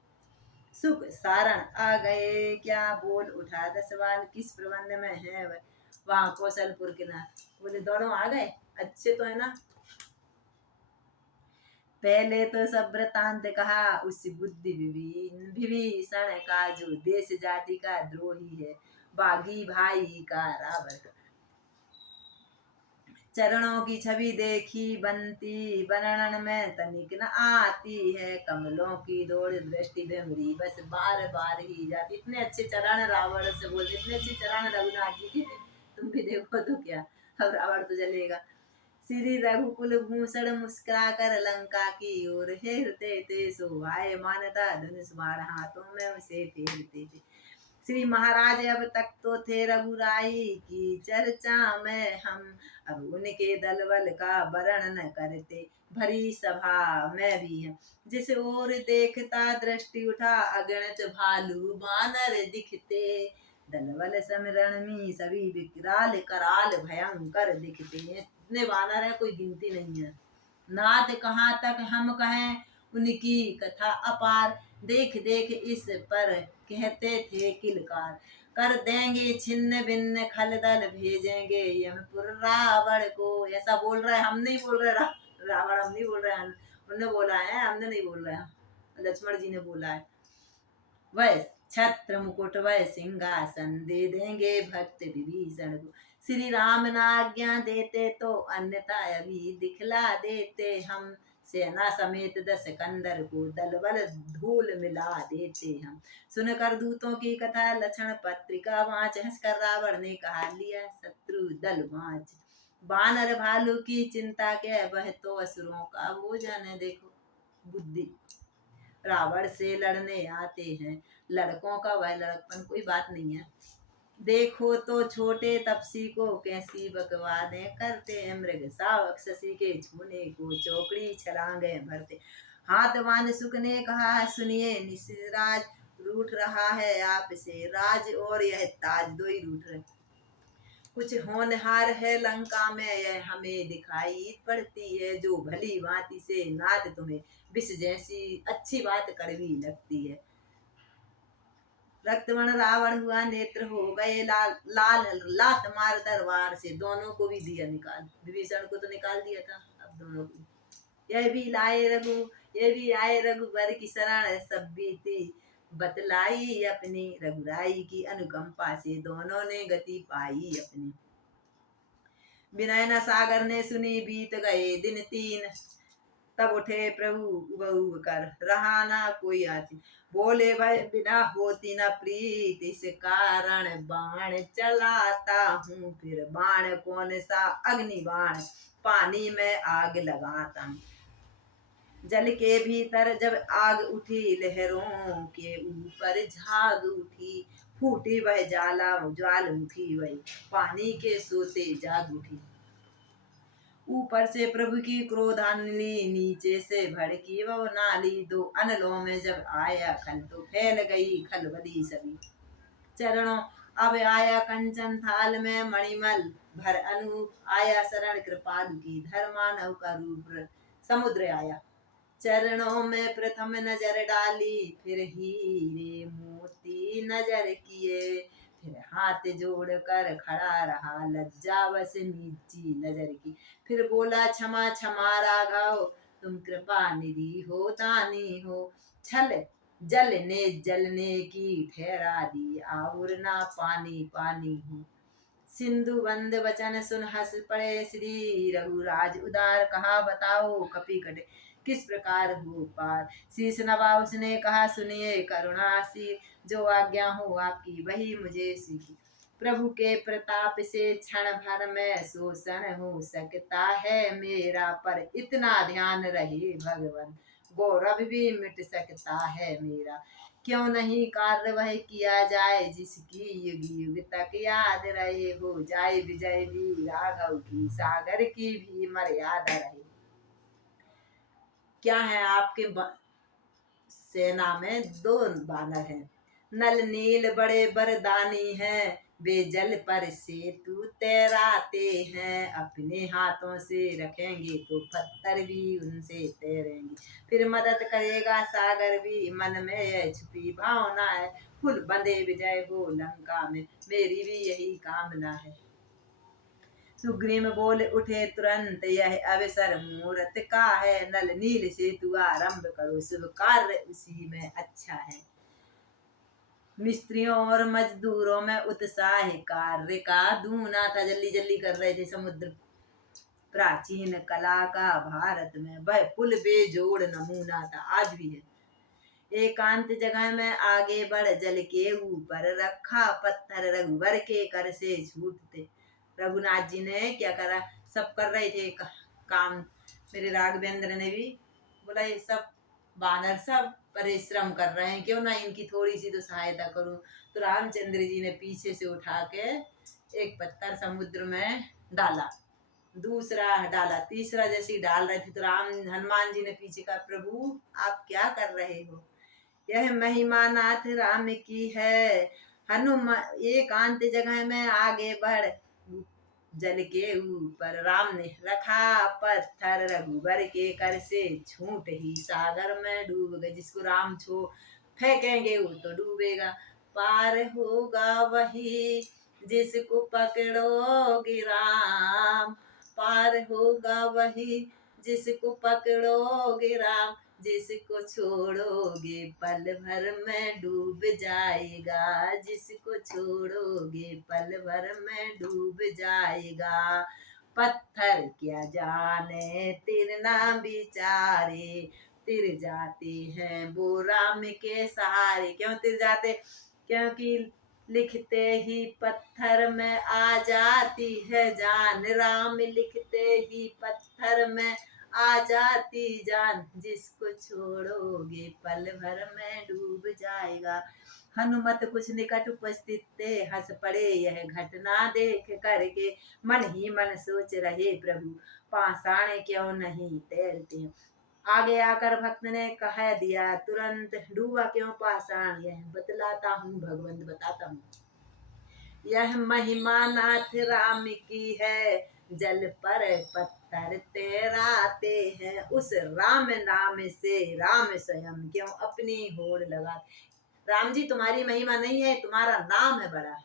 सुख सारण आ गए क्या बोल उठा दसवाल किस प्रबंध में है वहाँ कौशलपुर के ना। बोले दोनों आ गए, अच्छे तो है ना। पहले तो सब वृतांत कहा उस बुद्धि विभीषण का जो देश जाति का द्रोही है, बागी भाई का रावण। चरणों की छवि देखी बनती वर्णन में तनिक न आती है। कमलों की दौड़ दृष्टि मेरी बस बार बार ही जाती। इतने अच्छे चरण रावण से बोलते, इतने अच्छे चरण रघुनाथ जी के, तुम भी देखो तो क्या, अब रावण तो जलेगा। श्री रघुकुल भूषण मुस्कुरा कर लंका की ओर हेरते थे। शोभाए मानता धनुष बाण हाथों में उसे फेरते थे। श्री महाराज अब तक तो थे रघुराई की चर्चा में हम, अब उनके दल बल का वर्णन करते भरी सभा में भी है। जिस ओर देखता दृष्टि उठा अगणित भालू बानर दिखते, दल बल समरण में सभी विकराल कराल भयंकर दिखते हैं। इतने बानर है कोई गिनती नहीं है। नाथ कहाँ तक हम कहें उनकी कथा अपार, देख देख इस पर कहते थे किलकार, कर देंगे छिन्न भिन्न खलदल भेजेंगे यमपुर रावण को। ऐसा बोल रहा है, हम नहीं बोल रहे, रावण हम नहीं बोल रहे हैं, उन्होंने बोला है, हमने नहीं बोल रहे हैं, लक्ष्मण जी ने बोला है। वह छत्र मुकुट वह सिंहासन दे देंगे भक्त विभीषण को, श्री राम न आज्ञा देते तो अन्यथा अभी दिखला देते हम, सेना समेत 10 कंदर को दल बल धूल मिला देते हम। सुनकर दूतों की कथा लक्षण पत्रिका वाँच, हंसकर रावण ने कहा लिया शत्रु दल वाँच, बानर भालू की चिंता के वह तो असुरों का भोजन है। देखो बुद्धि, रावण से लड़ने आते हैं, लड़कों का वह लड़कपन कोई बात नहीं है। देखो तो छोटे तपसी को कैसी बकवादें करते हैं, मृग शावक शशि के छूने को चौकड़ी छलांगे भरते। हाथ बांध सुख ने कहा सुनिए निशिराज, रूठ रहा है आपसे राज और यह ताज, दो ही रूठ रहे। कुछ होनहार है लंका में यह हमें दिखाई पड़ती है, जो भली भांति से नाद तुम्हें विष जैसी अच्छी बात कड़वी लगती है। रक्तवर्ण रावण हुआ नेत्र हो गए लाल, लाल लात मार दरबार से, दोनों को भी दिया निकाल, विभीषण को तो निकाल दिया था, अब दोनों को। यह भी आए रघुवर की शरण, सब बीती बतलाई अपनी, रघुराई की अनुकंपा से दोनों ने गति पाई अपनी। विनय न सागर ने सुनी बीत गए दिन 3, तब उठे प्रभु उबऊ कर रहा ना कोई आती, बोले भाई बिना होती न प्रीत, इस कारण बाण चलाता हूँ, फिर बाण कौन सा अग्नि बाण, पानी में आग लगाता हूँ। जल के भीतर जब आग उठी, लहरों के ऊपर झाग उठी, फूटी वह ज्वालामुखी वही पानी के सोते जाग उठी। ऊपर से प्रभु की क्रोधानली, नीचे से भड़की वह नाली, दो अनलों में जब आया खल, तो फैल गई खलबली सभी। चरणों अब आया कंचन थाल में मणिमल भर अनूप, आया शरण कृपालु की धर्मानव का रूप समुद्र आया। चरणों में प्रथम नजर डाली, फिर हीरे मोती नजर किए, फिर हाथ जोड़कर खड़ा रहा लज्जावश नीची नजर की, फिर बोला क्षमा क्षमा राघव, तुम कृपा निधि हो दानी हो, छल जलने की ठहरा दी, और ना पानी पानी हो। सिंधु बंद वचन सुन हंस पड़े श्री रघुराज उदार, कहा बताओ कपि कटे किस प्रकार हो पार। शीश नवा उसने कहा सुनिए करुणासी, जो आज्ञा हो आपकी वही मुझे सीखी, प्रभु के प्रताप से क्षण भर में शोषण हो सकता है मेरा, पर इतना ध्यान रहे भगवान गौरव भी मिट सकता है मेरा, क्यों नहीं कार्य वह किया जाए जिसकी युग युग तक याद रहे, हो जाए विजय भी राघव की, सागर की भी मर्यादा रहे। क्या है आपके सेना में 2 बानर हैं, नल नील बड़े बरदानी हैं, वे जल पर सेतु तैराते हैं, अपने हाथों से रखेंगे तो पत्थर भी उनसे तैरेंगे, फिर मदद करेगा सागर भी, मन में यह छुपी भावना है, फुल बंदे विजय हो लंका में, मेरी भी यही कामना है। सुग्रीव बोल उठे तुरंत यह अवसर मुहूर्त का है, नल नील सेतु आरंभ करो, शुभ कार्य उसी में अच्छा है। मिस्त्रियों और मजदूरों में उत्साह कार्य का दूना था, जल्दी जल्दी कर रहे थे। समुद्र प्राचीन कला का भारत में वह पुल बेजोड़ नमूना था, आज भी है। एकांत जगह में आगे बढ़ जल के ऊपर रखा पत्थर, रघुवर के कर से छूटते। रघुनाथ जी ने क्या करा, सब कर रहे थे काम, मेरे राघवेंद्र ने भी बोला ये सब वानर सब परिश्रम कर रहे हैं, क्यों ना इनकी थोड़ी सी तो सहायता करूं। तो रामचंद्र जी ने पीछे से उठा के एक पत्थर समुद्र में डाला, दूसरा डाला, तीसरा जैसे ही डाल रहे थे तो हनुमान जी ने पीछे कहा, प्रभु आप क्या कर रहे हो, यह महिमा नाथ राम की है। हनुमान एकांत जगह में आगे बढ़, जल के ऊपर राम ने रखा पत्थर, रघुबर के कर से छूट ही सागर में डूब गए। जिसको राम छो फेंकेंगे वो तो डूबेगा, पार होगा वही जिसको पकड़ोगे राम, पार होगा वही जिसको पकड़ोगे राम, जिसको छोड़ोगे पल भर में डूब जाएगा, जिसको छोड़ोगे पल भर में डूब जाएगा। पत्थर क्या जाने तिर ना बिचारे, तिर जाते हैं वो राम के सहारे। क्यों तिर जाते, क्योंकि लिखते ही पत्थर में आ जाती है जान, राम लिखते ही पत्थर में आ जाती जान, जिसको छोड़ोगे पल भर में डूब जाएगा। हनुमत कुछ निकट उपस्थित थे, हंस पड़े यह घटना देख करके, मन ही मन सोच रहे प्रभु पाषाण क्यों नहीं तैरते। आगे आकर भक्त ने कह दिया तुरंत, डूबा क्यों पाषाण यह बतलाता हूँ, भगवंत बताता हूँ। यह महिमा नाथ राम की है, जल पर पत्थर तैराते हैं, उस राम नाम से राम स्वयं क्यों अपनी होड़ लगा। राम जी तुम्हारी महिमा नहीं है, तुम्हारा नाम है बड़ा,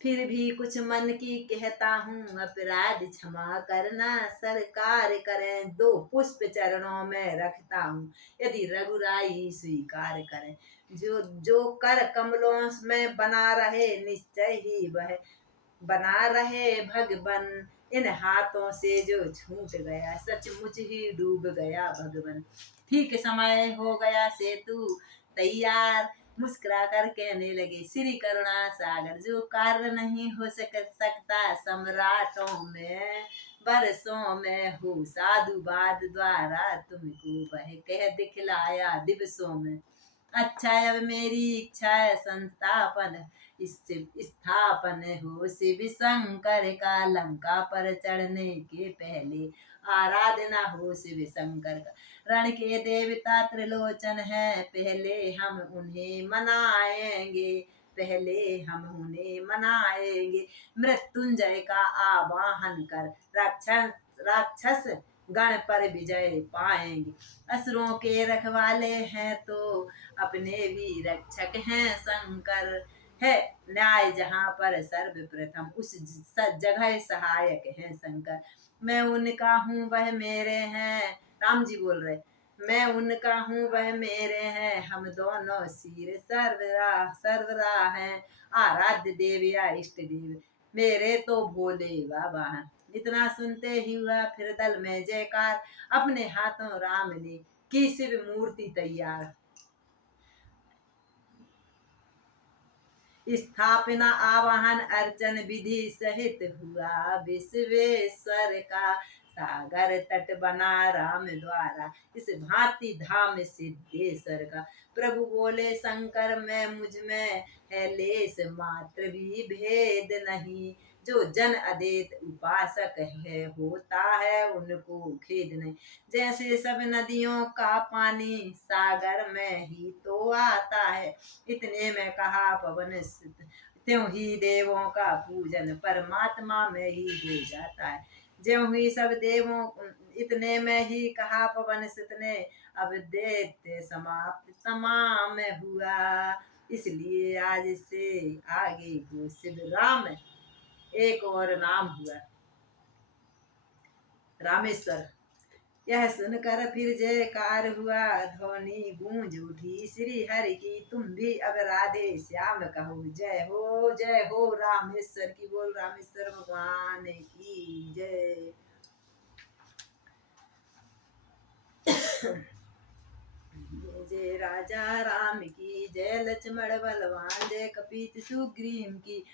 फिर भी कुछ मन की कहता हूँ, अपराध क्षमा करना सरकार करें, दो पुष्प चरणों में रखता हूँ, यदि रघुराई स्वीकार करें। जो जो कर कमलों में बना रहे निश्चय ही वह बना रहे भगवन, इन हाथों से जो छूट गया सचमुच ही डूब गया भगवन। ठीक समय हो गया सेतु तैयार, मुस्कुरा कर कहने लगे श्री करुणा सागर, जो कार्य नहीं हो सकता सम्राटों में बरसों में हो साधुवाद द्वारा तुमको वह कह दिखलाया दिवसों में। अच्छा अब मेरी इच्छा है संस्थापन इससे स्थापन हो शिव शंकर का, लंका पर चढ़ने के पहले आराधना हो शिव शंकर का। रण के देवता त्रिलोचन है, पहले हम उन्हें मनाएंगे, पहले हम उन्हें मनाएंगे। मृत्युंजय का आवाहन कर राक्षस गण पर विजय पाएंगे। असुरों के रखवाले हैं तो अपने भी रक्षक हैं शंकर, है न्याय जहाँ पर सर्वप्रथम उस जगह सहायक है शंकर। मैं उनका हूँ वह मेरे हैं, राम जी बोल रहे, मैं उनका हूँ वह मेरे हैं, हम दोनों सिर सर्वरा हैं, आराध्य देव या इष्ट देव मेरे तो भोले बाबा हैं। इतना सुनते ही हुआ फिर दल में जयकार, अपने हाथों राम ने की शिव मूर्ति तैयार। स्थापना आवाहन अर्चन विधि सहित हुआ, विश्वेश्वर का सागर तट बना राम द्वारा, इस भांति धाम सिद्धेश्वर का। प्रभु बोले शंकर में मुझ में है लेस मात्र भी भेद नहीं, जो जन अदेत उपासक है होता है उनको खेद नहीं। जैसे सब नदियों का पानी सागर में ही तो आता है, इतने में कहा पवन सुत, त्यों ही देवों का पूजन परमात्मा में ही हो जाता है। ज्यों ही सब देवों इतने में ही कहा पवन सुत ने, अब दैत्य समाप्त तमाम हुआ, इसलिए आज से आगे को शिव राम एक और नाम हुआ रामेश्वर। यह सुनकर फिर जयकार हुआ, ध्वनि गूंज उठी श्री हरि की, तुम भी अब राधे श्याम कहो, जय हो रामेश्वर की। बोल रामेश्वर भगवान की जय। जय राजा राम की जय, लक्ष्मण बलवान जय, कपीत सुग्रीव की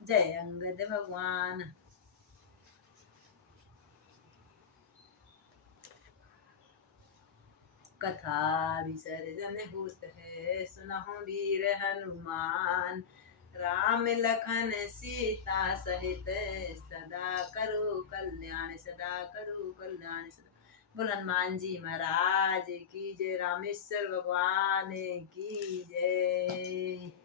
जय, अंगद भगवान। कथा विसर्जन होत है, सुनहु वीर हनुमान। राम लखन सीता सहित सदा करो कल्याण, सदा करो कल्याण। बोल हनुमान जी महाराज की जय, रामेश्वर भगवान की जय।